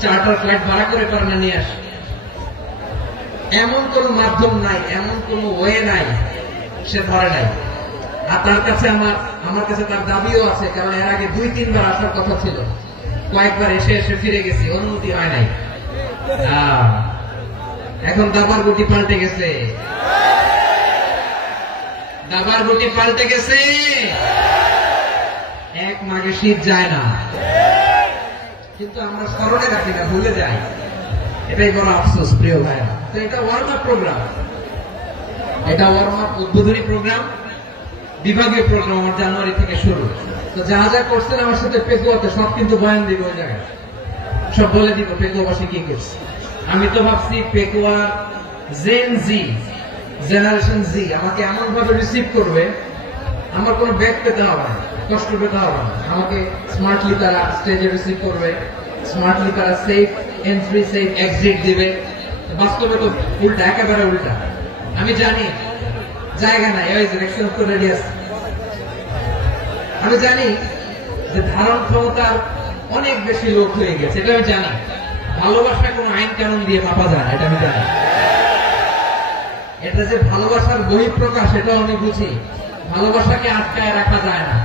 চার্টার ফ্লাইট ভাড়া করে পারে না নিয়ে আসি। এমন কোন মাধ্যম নাই, এমন কোন ওয়ে নাই সে ধরে নাই। আর তার কাছে আমার কাছে তার দাবিও আছে, কারণ এর আগে 2-3 বার আসার কথা ছিল, কয়েকবার এসে এসে ফিরে গেছি, অনুমতি হয় নাই। এখন দাবার গুটি পাল্টে গেছে, দাবার গুটি পাল্টে গেছে। এক মাঘে শীত যায় না, কিন্তু আমরা স্মরণে রাখি না, ভুলে যাই। এটাই বড় আফসোস প্রিয় ভাইরা। তো এটা ওয়ার্ম আপ প্রোগ্রাম, এটা ওয়ার্ম আপ উদ্বোধনী প্রোগ্রাম, বিভাগীয় প্রোগ্রাম আমার জানুয়ারি থেকে শুরু। তো যা যা করছেন আমার সাথে পেকুয়াতে সব কিন্তু বয়ান দিব, ওই জায়গায় সব বলে দিব পেকুয়াবাসী কি করছে। আমি তো ভাবছি পেকুয়া জেন জি, জেনারেশন জি আমাকে এমন ভাবে রিসিভ করবে, আমার কোনো ব্যাক পেতে হবে না, কষ্ট পেতে হবে না। আমাকে স্মার্টলি তারা স্টেজে রিসিভ করবে, স্মার্টলি তারা সেফ এন্ট্রি, সেফ এক্সিট দিবে। বাস্তবে তো উল্টা, একেবারে উল্টা। আমি জানি জায়গা নাই, রেডি আছে। আমি জানি যে ধারণ ক্ষমতার অনেক বেশি লোক হয়ে গেছে, এটা আমি জানি। ভালোবাসা কোনো আইন কানুন দিয়ে মাপা যায় না, এটা আমি জানি। এটা যে ভালোবাসার বহিঃপ্রকাশ, এটাও আমি বুঝি। ভালোবাসাকে আটকায় রাখা যায় না।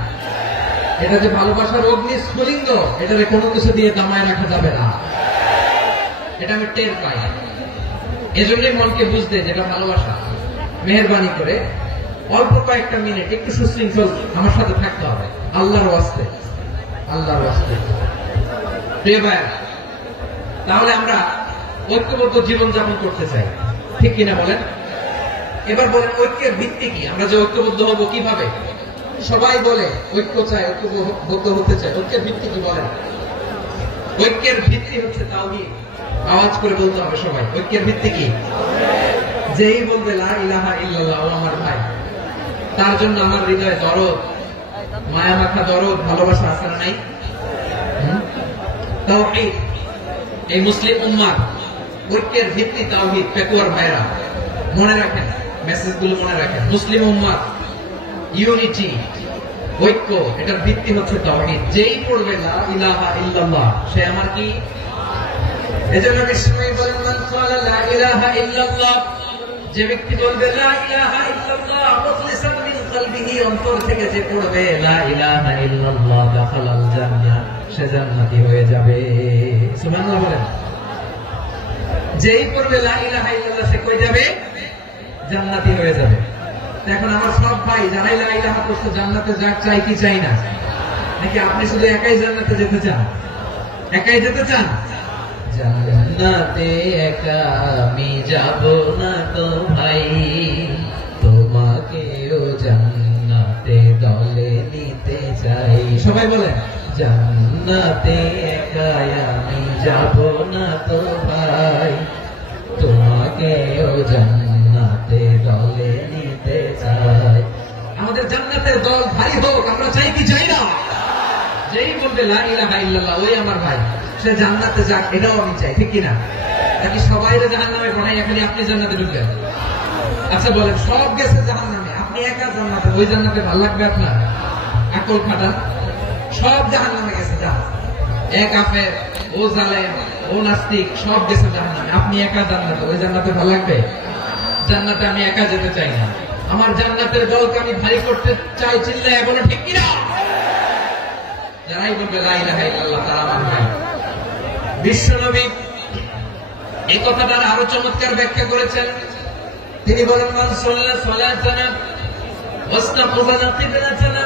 এটা যে ভালোবাসার অগ্নি স্ফুলিঙ্গ, এটাকে কোনো কিছু দিয়ে দামায় রাখা যাবে না, এটা আমি টের পাই। এজন্যই মনকে বুঝতে যেটা ভালোবাসা। মেহেরবানি করে অল্প কয়েকটা মিনিট একটু সুশৃঙ্খল আমার সাথে থাকতে হবে, আল্লাহর ওয়াস্তে, আল্লাহর ওয়াস্তে। প্রিয় ভাই, তাহলে আমরা ঐক্যবদ্ধ জীবন যাপন করতে চাই, ঠিক কিনা বলেন? এবার বলেন ঐক্যের ভিত্তি কি? আমরা যে ঐক্যবদ্ধ হব কিভাবে? সবাই বলে ঐক্য চাই, ঐক্যবদ্ধ হতে চাই। ঐক্যের ভিত্তি কি বলেন? ঐক্যের ভিত্তি হচ্ছে তাওহীদ। আওয়াজ করে বলতে হবে সবাই, ঐক্যের ভিত্তি কি? যেই বলবে লা ইলাহা ইল্লাল্লাহ, ও আমার ভাই, তার জন্য আমার হৃদয়ে দরদ, মায়া মাখা দরদ, ভালোবাসা আছে না নাই? তাওহীদ। এই মুসলিম উম্মাহ ঐক্যের ভিত্তি তাওহীদ। পেকুয়ার ভাইরা মনে রাখেন, মেসেজগুলো মনে রাখেন। মুসলিম উম্মাহ ইউনিটি, ঐক্য, এটার ভিত্তি হচ্ছে তাওহীদ। যেই পড়বে লা ইলাহা ইল্লাল্লাহ, সে আমার কি? এজন্য বিষ্ণু বলেন, মান ক্বালা লা ইলাহা ইল্লাল্লাহ, যে ব্যক্তি বলবে লা ইলাহা ইল্লাল্লাহ মুখলিসান মিন কলবিহি, অন্তর থেকে যে পড়বে লা ইলাহা ইল্লাল্লাহ, দাখালাল জান্নাহ, সে জান্নাতি হয়ে যাবে। সুবহানাল্লাহ বলেন। যেই পড়বে লা ইলাহা ইল্লাল্লাহ, সে কই যাবে? জান্নাতি হয়ে যাবে। এখন আমার সব ভাই যারাই লা ইলাহা করছে জান্নাতে যাক, চাই কি চাই না? নাকি আপনি শুধু একাই জান্নাতে যেতে চান? একাই যেতে চান? জান্নাতে একা আমি যাব না তো ভাই, তোমাকেও জান্নাতে দলে নিতে চাই। সবাই বলেন, জান্নাতে একা আমি যাব না তো ভাই, তোমাকেও জান্নাতে দলে নিতে চাই। আমাদের জান্নাতের দল ভারী হোক, আমরা চাই কি চাই না? যেই বলবে লা ইলাহা ইল্লাল্লাহ ওই আমার ভাই, সে জান্নাতে যাক, এটাও আমি চাই, ঠিক কিনা? নাকি সবাই জাহান্নামে বানাই এখানে আপনি জান্নাতে ঢুকবেন? আচ্ছা বলেন, সব গেছে জাহান্নামে, আপনি একা জান্নাতে, ওই জান্নাতে ভালো লাগবে আপনার? আকল খাটান। সব জাহান্নামে গেছে, যা এক কাফের, ও জালেম, ও নাস্তিক, সব গেছে জাহান্নামে, আপনি একা জান্নাতে, ওই জান্নাতে ভালো লাগবে? জান্নাতে আমি একা যেতে চাই না, আমার জান্নাতের দলকে আমি ভারী করতে চাই। চিল্লা এখনো ঠিক কিনা? যারাই বলবে লা ইলাহা ইল্লাল্লাহ তারা আমার ভাই। বিশ্বনবী এই কথাটার আরো চমৎকার ব্যাখ্যা করেছেন। তিনি বলেন, মান সাল্লা সালাতানা ওয়াস্তাকবালা কিবলাতানা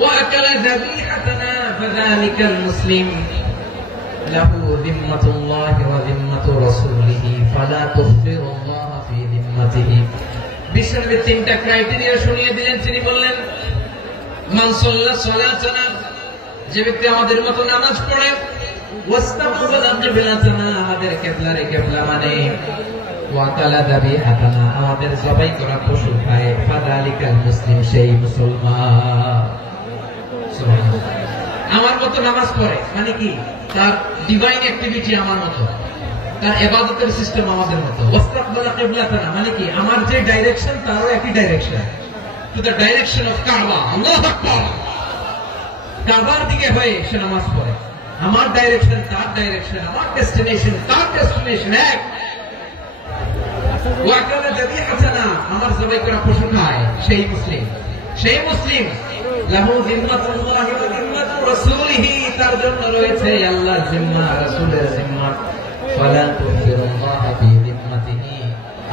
ওয়া আকালা যাবিহাতানা ফাযালিকাল মুসলিম লাহু যিম্মাতুল্লাহি ওয়া যিম্মাতু রাসূলিহি ফালা তুখফিরুল্লাহ ফি যিম্মাতিহি। বিশ্বনবী তিনটা ক্রাইটেরিয়া শুনিয়ে দিলেন। তিনি বললেন, মান সাল্লা সালাতানা, যে ব্যক্তি আমাদের মতো নামাজ পড়ে, ওয়াস্তাকবালা কিবলাতানা, আমাদের কিবলারে কিবলা মানে, ওয়া আকালা যাবিহাতানা, আমাদের জবাই করা পশু খায়, ফাযালিকাল মুসলিম, সেই মুসলমান। সুবহানাল্লাহ। আমার মতো নামাজ পড়ে মানে কি? তার ডিভাইন অ্যাক্টিভিটি আমার মতো, তার ইবাদতের সিস্টেম আমাদের মতো। ওয়াস্তাকবালা কিবলাতানা মানে কি? আমার যে ডাইরেকশন তারও একই direction, to the direction of কাবা। আল্লাহু আকবার। কাবার দিকে হয়ে সে নামাজ পড়ে, আমার ডাইরেকশন তার ডাইরেকশন, আমার ডেস্টিনেশন তার ডেস্টিনেশন এক। ওয়া আকালা যাবিহাতানা, আমার জবাই করা পশু খায়, সেই মুসলিম। সেই মুসলিম লাহু যিম্মাতুল্লাহি ওয়া যিম্মাতু রাসূলিহি, তার জন্য রয়েছে আল্লাহর জিম্মা, রাসূলের জিম্মা। ফালা তুখফিরুল্লাহ ফি যিম্মাতিহি,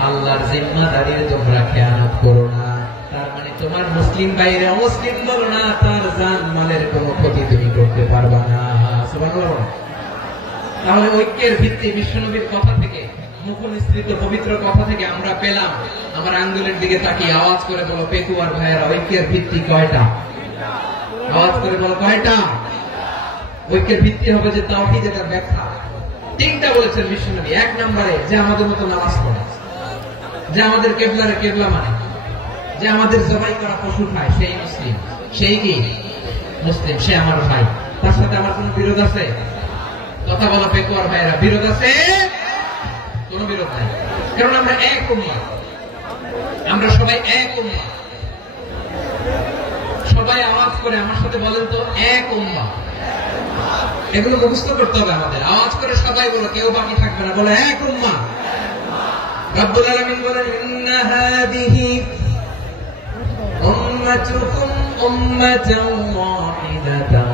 আল্লাহর জিম্মাদারির তোমরা খেয়ানত করো না। তার মানে তোমার মুসলিম বাইরে অমুসলিম বলো না, তার জান মালের কোনো ক্ষতি তুমি করতে পারবা না। সুবহানাল্লাহ। তাহলে ঐক্যের ভিত্তি বিশ্বনবীর কথা থেকে, মুখনিসৃত পবিত্র কথা থেকে আমরা পেলাম। আমার আঙ্গুলের দিকে তাকিয়ে আওয়াজ করে বলো পেকুয়ার ভাইয়েরা, ঐক্যের ভিত্তি কয়টা? আওয়াজ করে বলো কয়টা? ঐক্যের ভিত্তি হবে যে তাওহীদ, এটার ব্যাখ্যা। তিনটা বলেছেন বিশ্বনবী। এক নম্বরে, যে আমাদের মতো নামাজ পড়ে, যে আমাদের কিবলারে কিবলা মানে, যে আমাদের জবাই করা পশু খায়, সেই মুসলিম। সেই কি? মুসলিম, সে আমার ভাই। তার সাথে আমার কোন বিরোধ আছে? কথা বলো পেকুয়ার ভাইয়েরা, বিরোধ আছে? কোন বিরোধ নাই, কারণ আমরা এক উম্মাহ, আমরা সবাই এক উম্মাহ। সবাই আওয়াজ করে আমার সাথে বলেন তো, এক উম্মাহ। এগুলো মুখস্থ করতে হবে আমাদের। আওয়াজ করে সবাই বলো, কেউ বাকি থাকবে না, বলো এক উম্মাহ। রব্বুল আলামিন বলেন, ইন্না হাদিহি উম্মাতুকুম উম্মাতান ওয়াহিদাতান,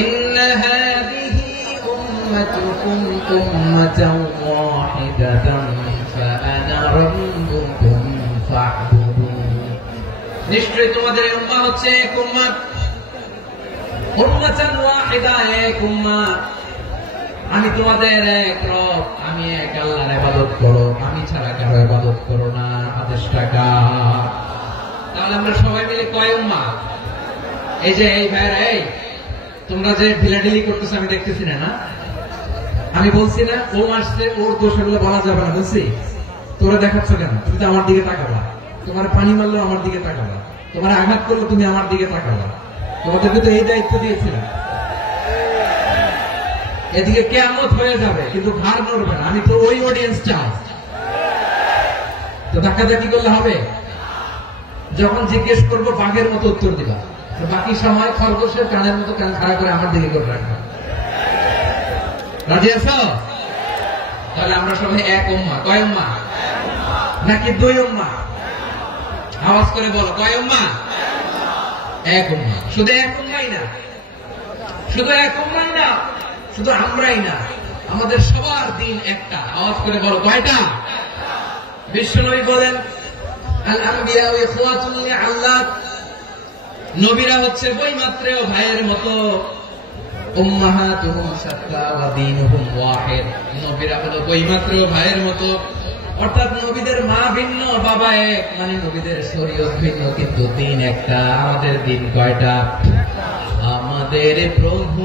ইন্না হাদিহি উম্মাতুকুম উম্মাতান ওয়াহিদাতান ফাআনা রাব্বুকুম ফা'বুদুন। নিশ্চয়ই তোমাদের এই উম্মাহ হচ্ছে এক উম্মাত, উম্মাতান ওয়াহিদা, এক উম্মাত। আমি তোমাদের এক রব, আমি এক আল্লাহর ইবাদত করো, আমি ছাড়া কারো ইবাদত করো না। আদেশটা কার? তাহলে আমরা সবাই মিলে কয় উম্মাহ? এই যে এই ভাইরা, এই তোমরা যে ঢিলাঢিলি করতেছো আমি দেখতেছি না, না আমি বলছি না ও আসছে, ওর দোষ এগুলো বলা যাবে না, বলছি? তোরা দেখাচ্ছ কেন? তুমি তো আমার দিকে তাকাবা। তোমার পানি মারলো আমার দিকে তাকাবা, তোমার আঘাত করলো তুমি আমার দিকে তাকাবা। তোমাদেরকে তো এই দায়িত্ব দিয়েছিলাম। এদিকে কিয়ামত হয়ে যাবে কিন্তু ঘাড় নড়বে না, আমি তো ওই অডিয়েন্স চাই। তো ধাক্কাধাক্কি করলে হবে? যখন জিজ্ঞেস করবো বাঘের মতো উত্তর দিবা, তো বাকি সময় খরগোশের কানের মতো কান খাড়া করে আমার দিকে করে রাখবা। রাজি আছো? তাহলে আমরা সবাই এক উম্মাহ। কয় উম্মাহ? নাকি দুই উম্মাহ? আওয়াজ করে বলো, কয় উম্মাহ? এক উম্মাহ। শুধু এক উম্মাহই না, শুধু এক উম্মাহই না, শুধু আমরাই না, আমাদের সবার দিন একটা। আওয়াজ করে বলো কয়টা? বিশ্বনবী বলেন আল আম্বিয়া ইখওয়াতুল লিআল্লাত, নবীরা হচ্ছে বৈমাত্রেয় ভাইয়ের মতো। উম্মাহাতুহুম শাত্তা ওয়া দীনুহুম ওয়াহিদ, নবীরা হলো বৈমাত্রেয় ভাইয়ের মতো, অর্থাৎ নবীদের মা ভিন্ন বাবা এক, মানে নবীদের শরীয়ত ভিন্ন কিন্তু দিন একটা। আমাদের দিন কয়টা? আমাদের প্রভু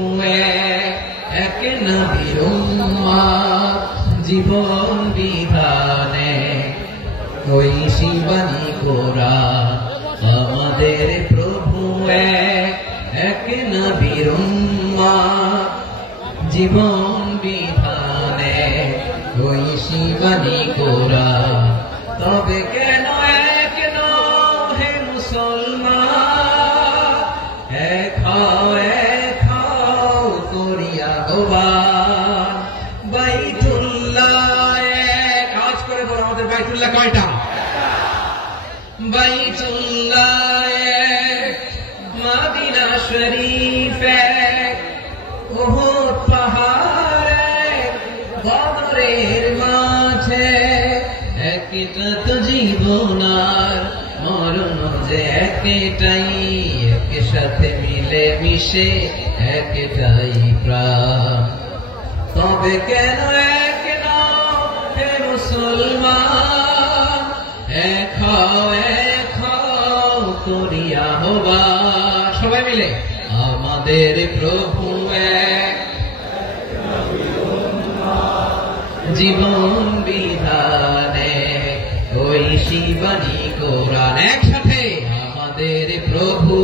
এক, নবীর উম্মত, জীবন বিধানে ওই শিবানী কোরআন। আমাদের প্রভু এক, নবীর উম্মত, জীবন বিধানে ওই শিবানী কোরআন। তবে কেন এক হে মুসলমান, এক হও করিয়া আহ্বান। বাইতুল্লাহ এক, আওয়াজ করে বলো আমাদের বাইতুল্লাহ কয়টা? বাইতুল্লাহ এক, মদিনা শরীফ এক, উহুদ পাহাড় এক, বদরের মাঝে একটা তো জীবন আর মরণ যে একটাই, একের সাথে মিলে মিশে একটাই প্রাণ। তবে কেন এক হে মুসলমান, এক হও করিয়া আহ্বান। সবাই মিলে আমাদের প্রভু এক, জীবন বিধানে ওই শিবানী কোরআন। একসাথে আমাদের প্রভু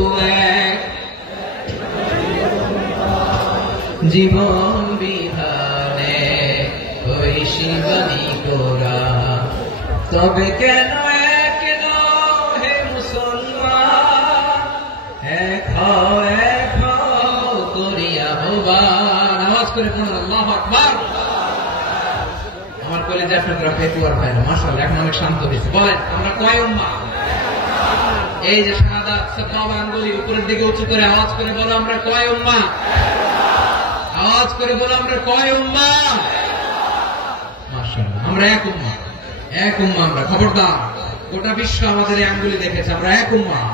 এক, জীবন বিধানে ওই শিবানী কোরআন। তবে কেন এক হে মুসলমান, এক হও করিয়া আহ্বান। আওয়াজ করে বলুন আল্লাহু আকবার। আমার কলেজের টুকরা পেটুয়ার ভাইরা মাশাআল্লাহ এখন অনেক শান্ত হয়েছে। বলেন আমরা কয় উম্মাহ? এই যে শাহাদাত সাতটা আঙ্গুলি উপরের দিকে উঁচু করে আওয়াজ করে বলো আমরা কয় উম্মাহ? আওয়াজ করে বলো আমরা কয় উম্মাহ? মাশাআল্লাহ আমরা এক উম্মাহ, এক উম্মাহ আমরা। খবরদার, গোটা বিশ্ব আমাদের এই আঙ্গুলি দেখেছে, আমরা এক উম্মাহ।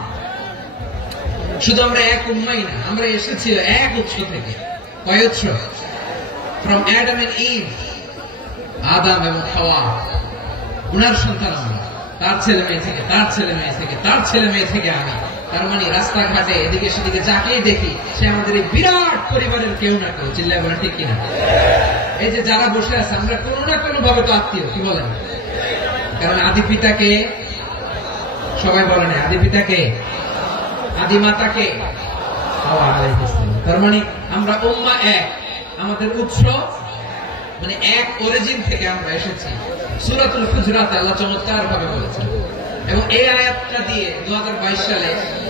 শুধু আমরা এক উম্মাহই না, আমরা এসেছি এক উৎস থেকে। কয় উৎস? ফ্রম অ্যাডাম এন্ড ইভ, আদম এবং হাওয়া, উনার সন্তান আমরা। তার ছেলে মেয়ে থেকে, তার ছেলে মেয়ে থেকে, তার ছেলে মেয়ে থেকে আমি। তার মানে রাস্তাঘাটে এদিকে সেদিকে যাকেই দেখি সে আমাদের এই বিরাট পরিবারের কেউ না কেউ। চিল্লায় বলে ঠিক কিনা? এই যে যারা বসে আছে আমরা কোনো না কোনো ভাবে তো আত্মীয়, কি বলেন? কারণ আদি পিতাকে সবাই বলে না, আদি পিতাকে, আদি মাতাকে হাওয়া আলাইহিস সালাম। তার মানে আমরা উম্মাহ এক, আমাদের উৎস মানে এক অরিজিন থেকে আমরা এসেছি। সূরাতুল হুজরাতে আল্লাহ চমৎকার ভাবে বলেছেন। এবং এই আয়াতটা দিয়ে 2022 সালে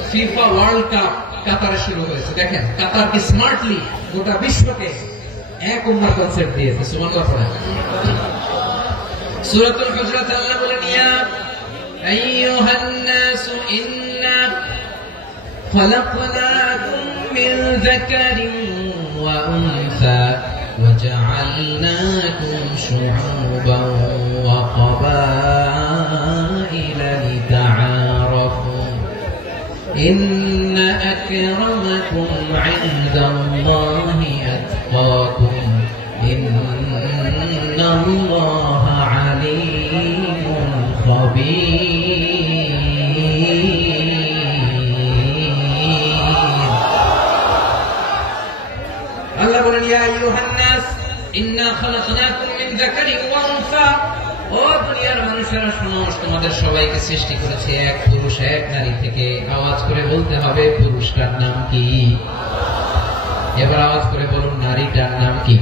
ফিফা ওয়ার্ল্ড কাপ কাতারে শুরু হয়েছে। দেখেন কাতার কি স্মার্টলি গোটা বিশ্বকে এক উম্মাহ কনসেপ্ট দিয়েছে। সুবহানাল্লাহ পড়েন। সূরাতুল হুজরাতে আল্লাহ বলেন ইয়া আইয়ুহান নাসু ইন্না খলাকনাকুম মিন যাকারিন ওয়া উনসা وجعلناكم شعوبا وقبائل لتعارفوا إن أكرمكم عند الله أتقاكم إن الله عليم خبير. الله বলেন ইয়া আইয়ুহান নাস ইন্না খালাকনাকুম মিন যাকারিন ওয়া উনসা, ও দুনিয়ার মানুষেরা শোনো, তোমাদের সবাইকে সৃষ্টি করেছে এক পুরুষ এক নারী থেকে। আওয়াজ করে বলতে হবে পুরুষটার নাম কি? এবার আওয়াজ করে বলুন নারীটার নাম কি?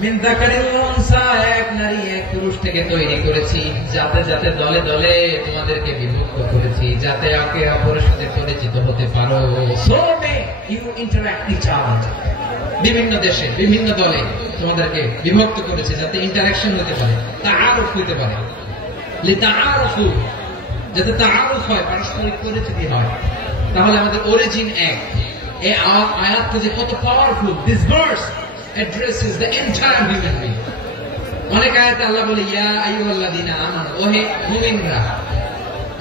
মিন যাকারিন ওয়া উনসা, এক নারী এক পুরুষ থেকে তৈরি করেছি। যাতে যাতে দলে দলে তোমাদেরকে বিভক্ত করেছি, যাতে একে অপরের সাথে পরিচিত হতে পারো। So may you interact each other. বিভিন্ন দেশে বিভিন্ন দলে তোমাদেরকে বিভক্ত করেছে যাতে ইন্টারঅ্যাকশন হতে পারে, তাআরুফ হতে পারে। লিতাআরুফু, যাতে তাআরুফ হয়, পারস্পরিক পরিচিতি হয়। তাহলে আমাদের অরিজিন এক। এই আয়াতটা যে কত powerful. This verse addresses the entire human being. অনেক আয়াতে আল্লাহ বলে ইয়া আইয়ুহাল্লাযীনা আমানু, ওহে মুমিনরা।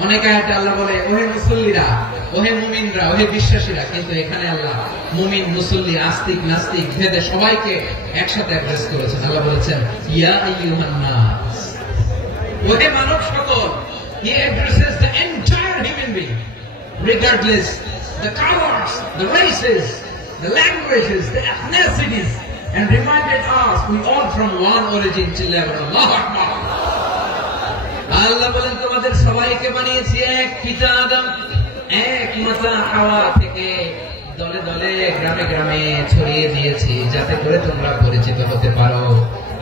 অনেক আয়াতে আল্লাহ বলে ওহে মুসল্লিরা, ওহে মুমিনরা, ওহে বিশ্বাসীরা। কিন্তু এখানে আল্লাহ মুমিন, মুসল্লি, আস্তিক, নাস্তিক ভেদে সবাইকে একসাথে অ্যাড্রেস করেছেন। আল্লাহ বলেছেন ইয়া আইয়ুহান নাস, ওহে মানব সকল। He addresses the entire human being, regardless the colors, the races, the languages, the ethnicities, and reminded us we all from one origin till ever. Allahu Akbar. আল্লাহ বলেন তোমাদের সবাইকে বানিয়েছি এক পিতা আদম, এক মাতা হাওয়া থেকে, দলে দলে গ্রামে গ্রামে ছড়িয়ে দিয়েছি যাতে করে তোমরা পরিচিত হতে পারো।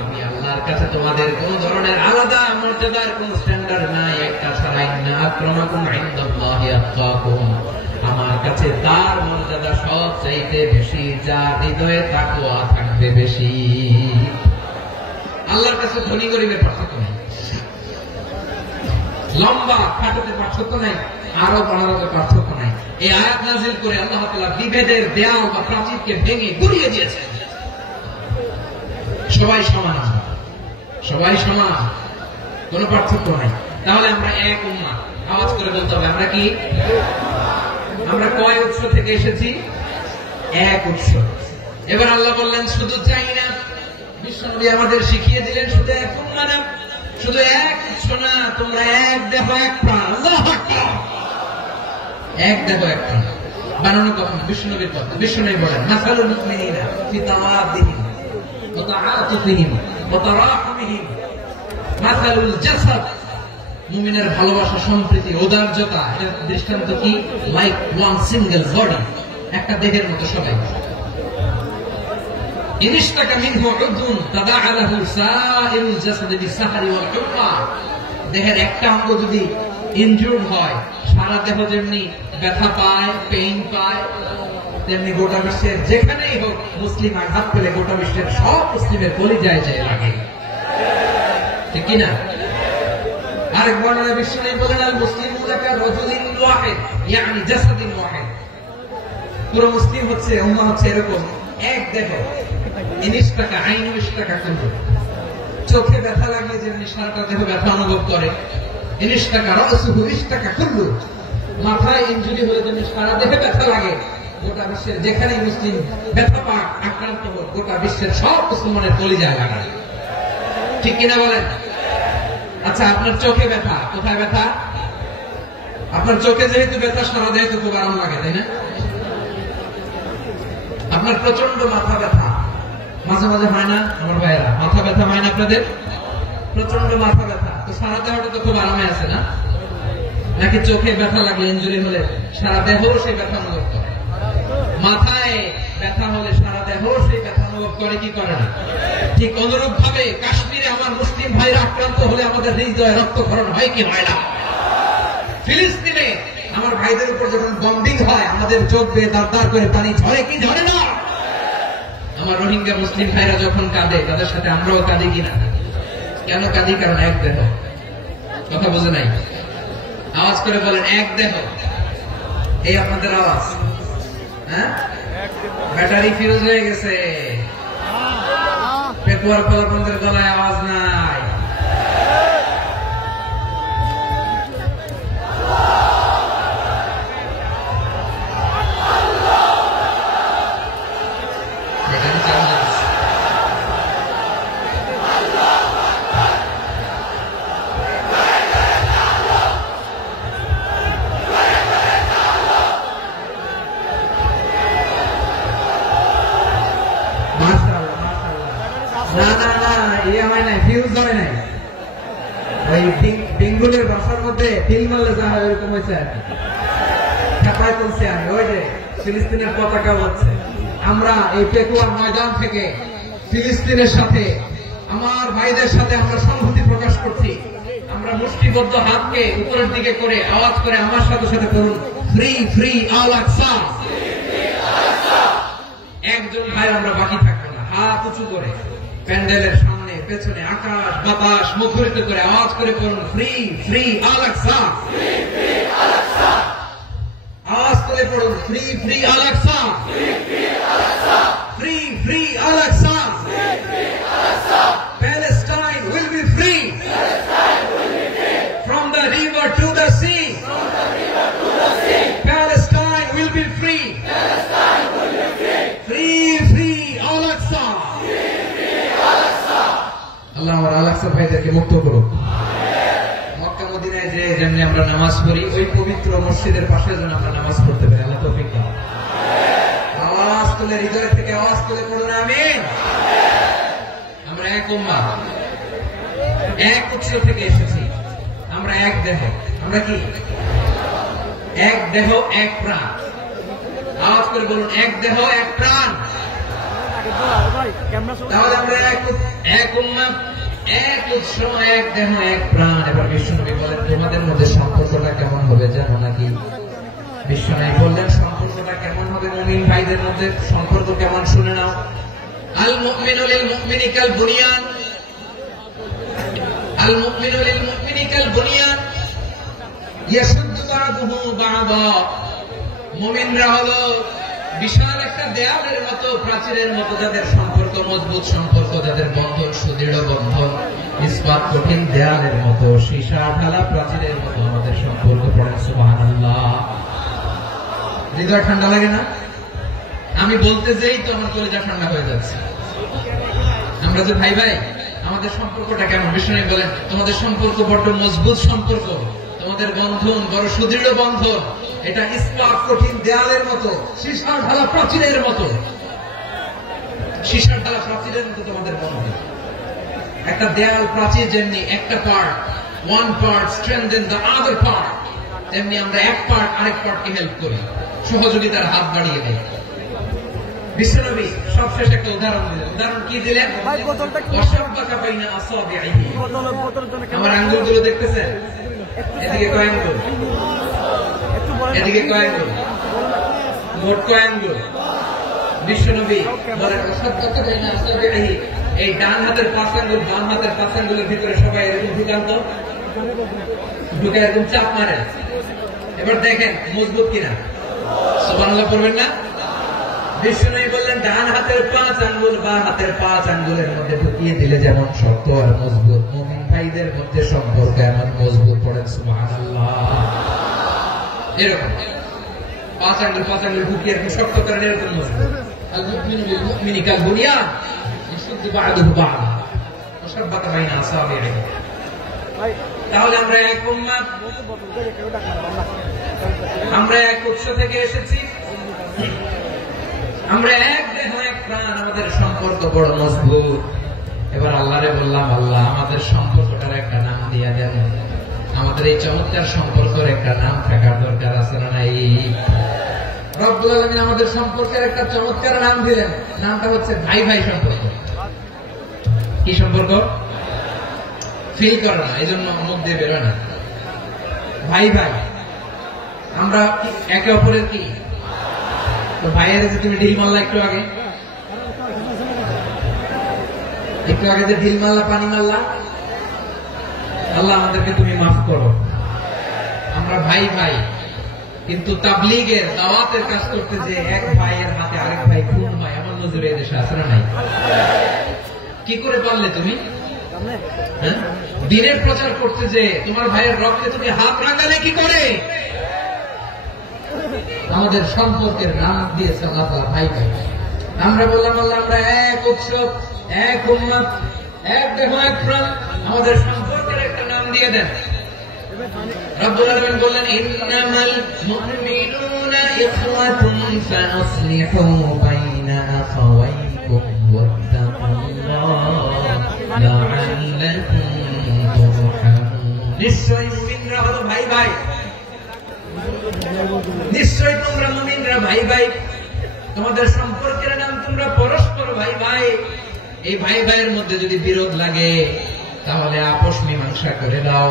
আমি আল্লাহর কাছে তোমাদের কোন ধরনের আলাদা মর্যাদার কোন স্ট্যান্ডার্ড নাই, একটা ছাড়া। ইন্না আক্রামাকুম ইনদাল্লাহি আতকাকুম, আমার কাছে তার মর্যাদা সব চাইতে বেশি যার হৃদয়ে তাকওয়া থাকবে বেশি। আল্লাহর কাছে ধনী গরিবের পার্থক্য নেই, লম্বা খাটোতে পার্থক্য নাই, আরব অনারবের পার্থক্য নাই। এই আয়াত নাযিল করে আল্লাহ তাআলা বিভেদের দেয়াল বা প্রাচীরকে ভেঙে গুড়িয়ে দিয়েছেন। সবাই সমান, সবাই সমান, কোন পার্থক্য নাই। তাহলে আমরা এক উম্মাহ। আওয়াজ করে বলতে হবে আমরা কি? আমরা কয় উৎস থেকে এসেছি? এক উৎস। এবার আল্লাহ বললেন শুধু চাই না, বিশ্বনবী আমাদের শিখিয়ে দিলেন শুধু এক উম্মাহ না, শুধু এক উৎস না, তোমরা এক দেহ এক প্রাণ। আল্লাহু আকবার। এক দেহ এক প্রাণ বানানো কখন? বিশ্বনবীর কথা। বিশ্বনবী বলেন মাসালুল মুমিনিনা ফি তাওয়াদিহিম ওয়া তাআতুফিহিম ওয়া তারাহুমিহিম মাসালুল জাসাদ, মুমিনের ভালোবাসা, সম্প্রীতি, উদারতা, এর দৃষ্টান্ত কি? লাইক ওয়ান সিঙ্গেল বডি, একটা দেহের মতো সবাই। ইনিশতাকা মিনহু উযুন তাদাআ লাহু সাইরুল জাসাদি বিসাহরি ওয়াল হুম্মা, দেহের একটা অঙ্গ যদি ইনজুর্ড হয় সারা দেহ যেমনি ব্যথা পায়, পেইন পায়, তেমনি গোটা বিশ্বের যেখানেই হোক মুসলিম আঘাত পেলে গোটা বিশ্বের সব মুসলিমের কলিজায় যায় লাগে, ঠিক কিনা? আরেক বর্ণনা বিশ্বনবী বলেন আল মুসলিমুনা কা রাজুলিন ওয়াহিদ ইয়ানি জাসাদিন ওয়াহিদ, পুরো মুসলিম হচ্ছে, উম্মাহ হচ্ছে এরকম এক দেহ। ইনিশতাকা আইনু ইশতাকা কুল্লু, চোখে ব্যথা লাগলে যেমনি সারাটা দেহ ব্যথা অনুভব করে, ইনিশতাকা রাসুহু ইশতাকা কুল্লু, মাথায় ইনজুরি হলে যেমনি সারা দেহে ব্যথা লাগে, গোটা বিশ্বের যেখানেই মুসলিম ব্যথা পাক, আক্রান্ত হোক, গোটা বিশ্বের সব মুসলমানের কলিজায় লাগায়, ঠিক কিনা বলেন? আচ্ছা, আপনার চোখে ব্যথা, কোথায় ব্যথা? আপনার চোখে যেহেতু ব্যথা সারা দেহে তো খুব আরাম লাগে, তাই না? আপনার প্রচন্ড মাথা ব্যথা মাঝে মাঝে হয় না আমার ভাইয়েরা? মাথা ব্যথা হয় না আপনাদের? প্রচন্ড মাথা ব্যথা, তো সারা দেহটা তো খুব আরামে আছে না? নাকি চোখে ব্যথা লাগলে, ইনজুরি হলে সারা দেহ সেই ব্যথা অনুভব করে? মাথায় ব্যথা হলে সারা দেহ সেই ব্যথা অনুভব করে কি করে না? ঠিক অনুরূপ ভাবে কাশ্মীরে আমার মুসলিম ভাইরা আক্রান্ত হলে আমাদের হৃদয়ে রক্তক্ষরণ হয় কি হয় না? ফিলিস্তিনে আমার ভাইদের উপর যখন বম্বিং হয় আমাদের চোখ বেয়ে দাঁড় দাঁড় করে পানি ঝরে কি ঝরে না? আমার রোহিঙ্গা মুসলিম ভাইরা যখন কাঁদে তাদের সাথে আমরাও কাঁদি কিনা? কেন কাঁদি? কারণ এক দেহ। কথা বুঝে নাই? আওয়াজ করে বলেন এক দেহ। এই আপনাদের আওয়াজ, হ্যাঁ? ব্যাটারি ফিউজ হয়ে গেছে, পেটুয়ার কলাবন্ধের গলায় আওয়াজ নাই। বেঙ্গলের ভাষার মধ্যে ফিল মারলে যা হয় ওইরকম হয়েছে আর কি। খেপায় তুলছে আমি, ওই যে ফিলিস্তিনের পতাকা হচ্ছে। আমরা এই পেকুয়ার ময়দান থেকে ফিলিস্তিনের সাথে, আমার ভাইদের সাথে আমরা সংহতি প্রকাশ করছি। আমরা মুষ্টিবদ্ধ হাতকে উপরের দিকে করে আওয়াজ করে আমার সাথে সাথে করুন, ফ্রি ফ্রি আল আকসা। একজন ভাই আমরা বাকি থাকবো না, হাত উঁচু করে প্যান্ডেলের সামনে পেছনে আকাশ বাতাস মুখরিত করে আওয়াজ করে পড়ুন, ফ্রি ফ্রি আল আকসা। আওয়াজ করে পড়ুন, free free Al Aqsa, free free Al Aqsa, Palestine to the sea. Palestine will be free. Free, free, Al-Aqsa. আল্লাহ আমার আল-আকসা ভাইদেরকে মুক্ত করুক। মক্কা মদিনায় যে যেমনি আমরা নামাজ পড়ি, ওই পবিত্র মসজিদের পাশে যেন আমরা নামাজ পড়তে পারি। আল্লাহ তৌফিক দাও। আওয়াজ তুলে, হৃদয় থেকে আওয়াজ তুলে পড়ুন আমিন। আমরা এক উম্মাহ, এক উৎস থেকে এসেছি। আমরা এক দেহ। আমরা কি? এক দেহ এক প্রাণ। আওয়াজ করে বলুন, এক দেহ এক প্রাণ। তাহলে আমরা এক উম্মাহ, এক উৎস, এক দেহ এক প্রাণ। এবার বিশ্বনবী বলেন, তোমাদের মধ্যে সম্পর্কটা কেমন হবে জানো নাকি? বিশ্বনবী বললেন, সম্পর্কটা কেমন হবে মুমিন ভাইদের মধ্যে? সম্পর্ক কেমন শুনে নাও। আল মুমিনু লিল মুমিনি কাল বুনিয়ান, আল মুমিনু লিল মুমিনি কাল বুনিয়ান ইয়াশুদ্দু বা'দুহু বা'দা। মুমিনরা হলো বিশাল একটা দেয়ালের মতো, প্রাচীরের মতো, যাদের সম্পর্ক মজবুত, সম্পর্ক যাদের বন্ধন সুদৃঢ় বন্ধন, ইস্পাত কঠিন দেয়ালের মতো, সীসা ঢালা প্রাচীরের মতো আমাদের সম্পর্ক। পড়েন সুবহানাল্লাহ। হৃদয় ঠান্ডা লাগে না? আমি বলতে যেই তো আমার কলিজা ঠান্ডা হয়ে যাচ্ছে। আমরা যে ভাই ভাই, আমাদের সম্পর্কটা কেমন? বিষ্ণু বলেন, তোমাদের সম্পর্ক বড় মজবুত সম্পর্ক, তোমাদের বন্ধন বড় সুদৃঢ় বন্ধন। এটা ইস্পাত কঠিন দেয়ালের মতো, সীসার ঢালা প্রাচীরের মতো। সীসার ঢালা প্রাচীরের মতো তোমাদের বন্ধন। একটা দেয়াল প্রাচীর যেমনি একটা part, one part strengthen the other part, তেমনি আমরা এক পার্ট আরেক পার্টকে হেল্প করি, সহযোগিতার হাত বাড়িয়ে দেয়। বিশ্বনবী সবশেষ একটা উদাহরণ দিলেন। উদাহরণ কি দিলেন? আমার আঙ্গুলগুলো দেখতেছেন? এদিকে কয় আঙ্গুল? এদিকে কয় আঙ্গুল? মোট কয় আঙ্গুল? বিশ্বনবী বলেন, এই ডান হাতের 5 আঙ্গুল, বাম হাতের 5 আঙ্গুলের ভিতরে সবাই এরকম ঢুকান্ত, ঢুকে এরকম চাপ মারে। এবার দেখেন মজবুত কিনা। সুবহানাল্লাহ পড়বেন না? বিষ্ণু বললেন, ডান হাতের 5 আঙ্গুল বা হাতের 5 আঙ্গুলের মধ্যে ঢুকিয়ে দিলে যেমন শক্ত আর মজবুত, মুমিন ভাইদের মধ্যে সম্পর্ক এমন মজবুত। পড়েন সুবহানাল্লাহ। এরকম 5 আঙ্গুল ঢুকিয়ে এরকম শক্ত করেন, এরকম মজবুত। আল মুমিনু লিল মুমিনি কাল বুনিয়ান ইয়াশুদ্দু বা'দুহু বা'দা ওয়া শাব্বাকা বাইনা আসাবিহি। তাহলে আমরা এক উম্মাহ, আমরা এক উৎস থেকে এসেছি, আমরা এক দেহ এক প্রাণ, আমাদের সম্পর্ক বড় মজবুত। এবার আল্লাহরে বললাম, আল্লাহ আমাদের সম্পর্কটার একটা নাম দিয়ে দেন। আমাদের এই চমৎকার সম্পর্কের একটা নাম থাকার দরকার আছে না নাই? রব্বুল আলামিন আমাদের সম্পর্কের একটা চমৎকার নাম দিলেন। নামটা হচ্ছে ভাই ভাই সম্পর্ক। কি সম্পর্ক? ফিল করে না, এই জন্য মুখ দিয়ে বেরোয় না। ভাই ভাই, আমরা একে অপরের কি? তো ভাইয়ের যে তুমি ঢিল মারলা একটু আগে যে ঢিল মারলা, পানি মারলা, আল্লাহ আমাদেরকে তুমি মাফ করো। আমরা ভাই ভাই, কিন্তু তাবলীগের দাওয়াতের কাজ করতে যে এক ভাইয়ের হাতে আরেক ভাই খুন হয়, এমন নজরে এদেশে আছে না নাই? কি করে পারলে তুমি? দিনের প্রচার করতে যে তোমার ভাইয়ের রক্তে তুমি হাত রাঙালে কি করে? আমাদের সম্পর্কের নাম দিয়েছে আল্লাহ তাআলা ভাই ভাই। আমরা বললাম, আল্লাহ আমরা এক উৎসব, এক উম্মত, এক দেহ এক প্রাণ, আমাদের সম্পর্কের একটা নাম দিয়ে দেন। রব্বুল আলামিন বললেন, ইন্নামাল মুমিনুনা ইখওয়াতুন ফাসলিহু বাইনা আখাওয়াইকুম ওয়াত্তাকুল্লাহ লাআল্লাকুম তুরহামুন। নিশ্চয়ই মুমিনরা হলো ভাই ভাই, নিশ্চয়ই তোমরা মুমিনরা ভাই ভাই, তোমাদের সম্পর্কের নাম তোমরা পরস্পর ভাই ভাই। এই ভাই ভাইয়ের মধ্যে যদি বিরোধ লাগে তাহলে আপোষ মীমাংসা করে দাও,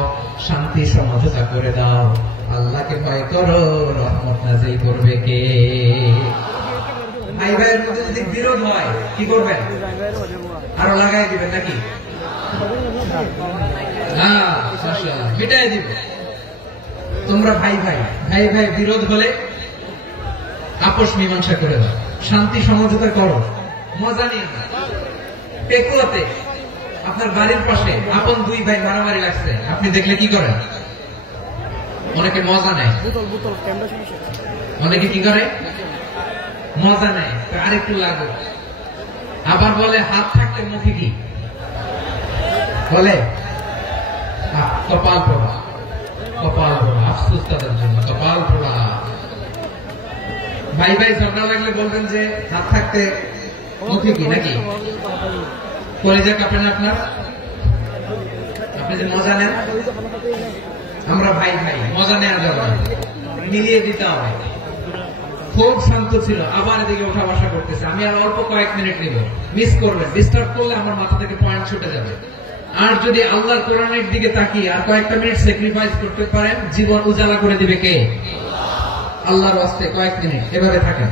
শান্তি সমঝোতা করে দাও। আল্লাহকে ভয় করো, রহমত নাযিল করবে কে? ভাই ভাইয়ের মধ্যে যদি বিরোধ হয় কি করবেন? আরো লাগাই দিবেন নাকি? হ্যাঁ, মিটাই দিবে। তোমরা ভাই ভাই, ভাই ভাই বিরোধ হলে আপোষ মীমাংসা করে দাও, শান্তি সমঝোতা করো, মজা নিয়ে। পেকুয়াতে আপনার বাড়ির পাশে আপন দুই ভাই মারামারি লাগছে, আপনি দেখলে কি করেন? অনেকে মজা নেয়, অনেকে কি করে মজা নেয়, আরেকটু লাগো। আবার বলে হাত থাকতে মুখে কি বলে, কপাল পোড়া, কপাল পোড়া। আফসোস তাদের জন্য, কপাল পোড়া। ভাই ভাই ঝগড়া লাগলে বলবেন যে হাত থাকতে মুখে কি, নাকি কলেজে কাঁপে না আপনার? আপনি যে মজা নেন, আমরা ভাই ভাই মজা নেওয়া যাবে না, মিলিয়ে দিতে হবে। খুব শান্ত ছিল, আবার এদিকে ওঠা বসা করতেছে। আমি আর অল্প কয়েক মিনিট নিব, মিস করবেন। ডিস্টার্ব করলে আমার মাথা থেকে পয়েন্ট ছুটে যাবে। আর যদি আল্লাহর কোরআনের দিকে তাকিয়ে আর কয়েকটা মিনিট স্যাক্রিফাইস করতে পারেন, জীবন উজালা করে দিবে কে? আল্লাহর ওয়াস্তে কয়েক মিনিট এভাবে থাকেন।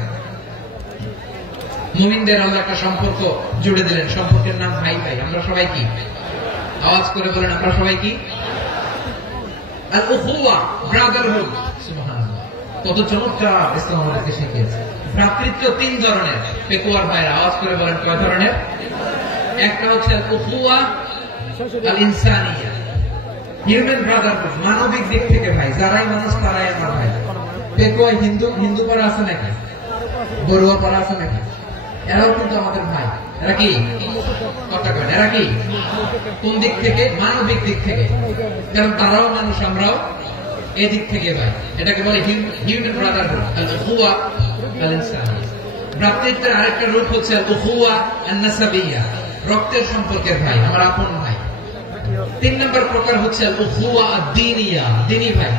মুমিনদের আল্লাহ একটা সম্পর্ক জুড়ে দিলেন, সম্পর্কের নাম ভাই ভাই। আমরা সবাই কি? আওয়াজ করে বলেন, আমরা সবাই কি? আল উখুয়া, ব্রাদারহুড। সুবহানাল্লাহ, কত চমৎকার ইসলাম আমাদেরকে শিখিয়েছে। ভ্রাতৃত্ব তিন ধরনের। পেকুয়ার ভাইরা আওয়াজ করে বলেন, কয় ধরনের? একটা হচ্ছে আল উখুয়া আল ইনসানিয়া, হিউম্যান ব্রাদারহুড, মানবিক দিক থেকে ভাই। যারাই মানুষ তারাই আমার ভাই। পেকুয়া হিন্দু পাড়া আছে নাকি? বড়ুয়া পাড়া আছে নাকি? এরাও কিন্তু আমাদের ভাই। এরা কি কথা কয়? এরা কি কোন দিক থেকে? মানবিক দিক থেকে। কারণ তারাও মানুষ, আমরাও এদিক থেকে ভাই। এটাকে বলে হিউম্যান ব্রাদারহুড, আল উখুয়া আল ইনসানিয়া। ভ্রাতৃত্বের আরেকটা রূপ হচ্ছে আল উখুয়া আন নাসাবিয়া, রক্তের সম্পর্কের ভাই, আমার আপন ভাই। তিন নম্বর প্রকার হচ্ছে আল উখুয়া আদ-দীনিয়া, দ্বীনি ভাই।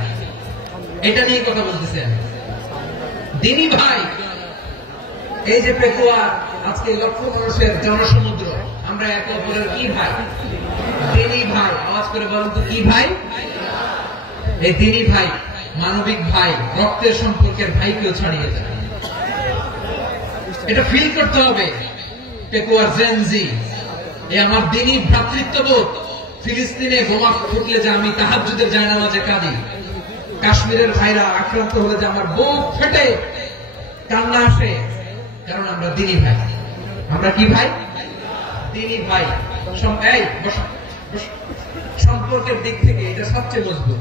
এটা নিয়ে কথা বলতেছেন, দ্বীনি ভাই। এই যে পেকুয়া, আজকে লক্ষ মানুষের জনসমুদ্র, আমরা একে অপরের কি ভাই? দ্বীনি ভাই। আওয়াজ করে বলেন তো, কি ভাই? এই দ্বীনি ভাই, মানবিক ভাই, রক্তের সম্পর্কের ভাইকেও ছাড়িয়ে যায়। এটা ফিল করতে হবে। পেকুয়ার জেনজি, এ আমার দ্বীনি ভ্রাতৃত্ববোধ। ফিলিস্তিনে বোমা ফুটলে যে আমি তাহাজ্জুদের জায়নামাজে কাঁদি, কাশ্মীরের ভাইরা আক্রান্ত হলে যে আমার বুক ফেটে কান্না আসে, কারণ আমরা দ্বীনি ভাই। আমরা কি ভাই? দ্বীনি ভাই। সম্পর্কের দিক থেকে এটা সবচেয়ে মজবুত।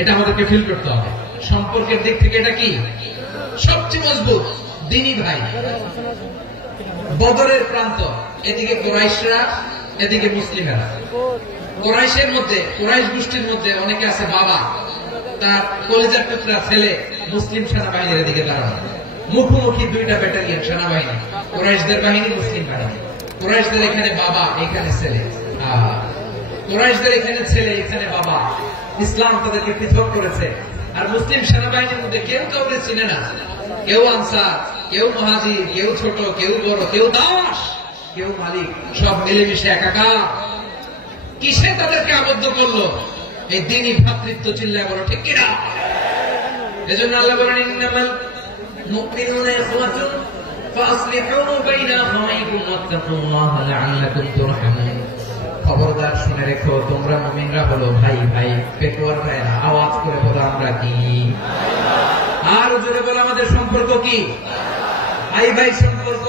এটা আমাদেরকে ফিল করতে হবে। সম্পর্কের দিক থেকে এটা কি সবচেয়ে মজবুত? দ্বীনি ভাই। বদরের প্রান্ত, এদিকে কুরাইশরা, এদিকে মুসলিমেরা। কুরাইশের মধ্যে, কুরাইশ গোষ্ঠীর মধ্যে অনেকে আছে বাবা, তার কলেজার টুকরা ছেলে মুসলিম সেনাবাহিনীর এদিকে দাঁড়ানো। মুখোমুখি দুইটা ব্যাটালিয়ন সেনাবাহিনী, কুরাইশদের বাহিনী, মুসলিম বাহিনী। কুরাইশদের এখানে বাবা, এখানে ছেলে। কুরাইশদের এখানে ছেলে, এখানে বাবা। ইসলাম তাদেরকে পৃথক করেছে। আর মুসলিম সেনাবাহিনীর মধ্যে কেউ কাউকে চিনে না। কেউ আনসার, কেউ মুহাজির, কেউ ছোট, কেউ বড়, কেউ দাস, কেউ মালিক, সব মিলেমিশে একাকার। কিসে তাদেরকে আবদ্ধ করলো? এই দ্বীনি ভ্রাতৃত্ব। চিল্লায় বলো ঠিক কিনা? এজন্য আল্লাহ বলেন, ইন্নামাল মুমিনুনা ইখওয়াতুন ফাসলিহু বাইনা আখাওয়াইকুম ওয়াত্তাকুল্লাহা লাআল্লাকুম তুরহামুন। খবরদার শুনে রেখো, তোমরা মুমিনরা হলো ভাই ভাই। পেকুয়ার ভাইরা আওয়াজ করে বলো, আমরা কি? আর জোরে বলো, আমাদের সম্পর্ক কি? ভাই ভাই সম্পর্ক।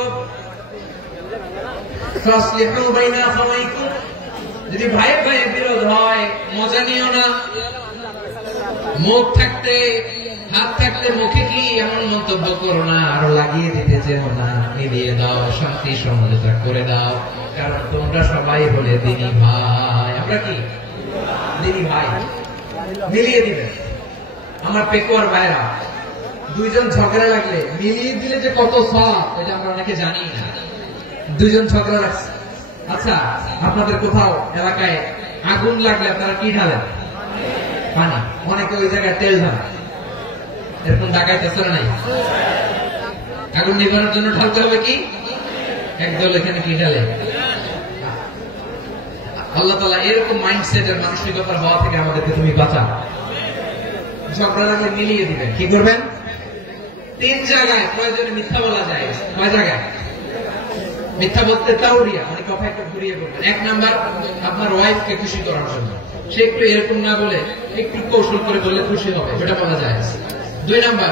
ফাসলিহু বাইনা আখাওয়াইকুম। যদি ভাই ভাই বিরোধ হয়, মজা নিও না। মুখ থাকতে, হাত থাকতে মুখে কি এমন মন্তব্য করো না, আরো লাগিয়ে দিতে চেও না। মিলিয়ে দাও, শান্তি সমঝোতা করে দাও। কারণ তোমরা সবাই হলে দ্বীনি ভাই। আমরা কি? দ্বীনি ভাই। মিলিয়ে দিবে। আমার পেকুয়ার ভাইরা, দুইজন ঝগড়া লাগলে মিলিয়ে দিলে যে কত সওয়াব, এটা আমরা অনেকে জানি না। দুইজন ঝগড়া লাগছে, আচ্ছা আপনাদের কোথাও এলাকায় আগুন লাগলে আপনারা কি ঢালেন? পানি। অনেকে ওই জায়গায় তেল ঢালে। এরকম ডাকাইতে চলে নাই? আগুন নিবানোর জন্য ঢালতে হবে কি? একদল এখানে কি ঢালে? আল্লাহ তাআলা এরকম মাইন্ডসেটের মানসিকতার হওয়া থেকে আমাদেরকে তুমি বাঁচাও। ঝগড়া লাগলে মিলিয়ে দিবেন। কি করবেন? তিন জায়গায় প্রয়োজনে মিথ্যা বলা যায়। কয় জায়গায় মিথ্যা বলতে? তাওরিয়া, মানে কথা একটু ঘুরিয়ে বলবেন। এক নাম্বার, আপনার ওয়াইফকে খুশি করার জন্য। সে একটু এরকম না বলে একটু কৌশল করে বললে খুশি হবে, এটা বলা যায়। দুই নাম্বার,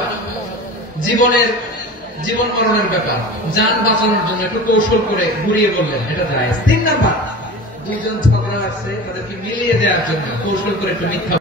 জীবন মরণের ব্যাপার, যান বাঁচানোর জন্য একটু কৌশল করে ঘুরিয়ে বললেন, এটা যায়। তিন নাম্বার, দুইজন ঝগড়া লাগছে, তাদেরকে মিলিয়ে দেওয়ার জন্য কৌশল করে একটু মিথ্যা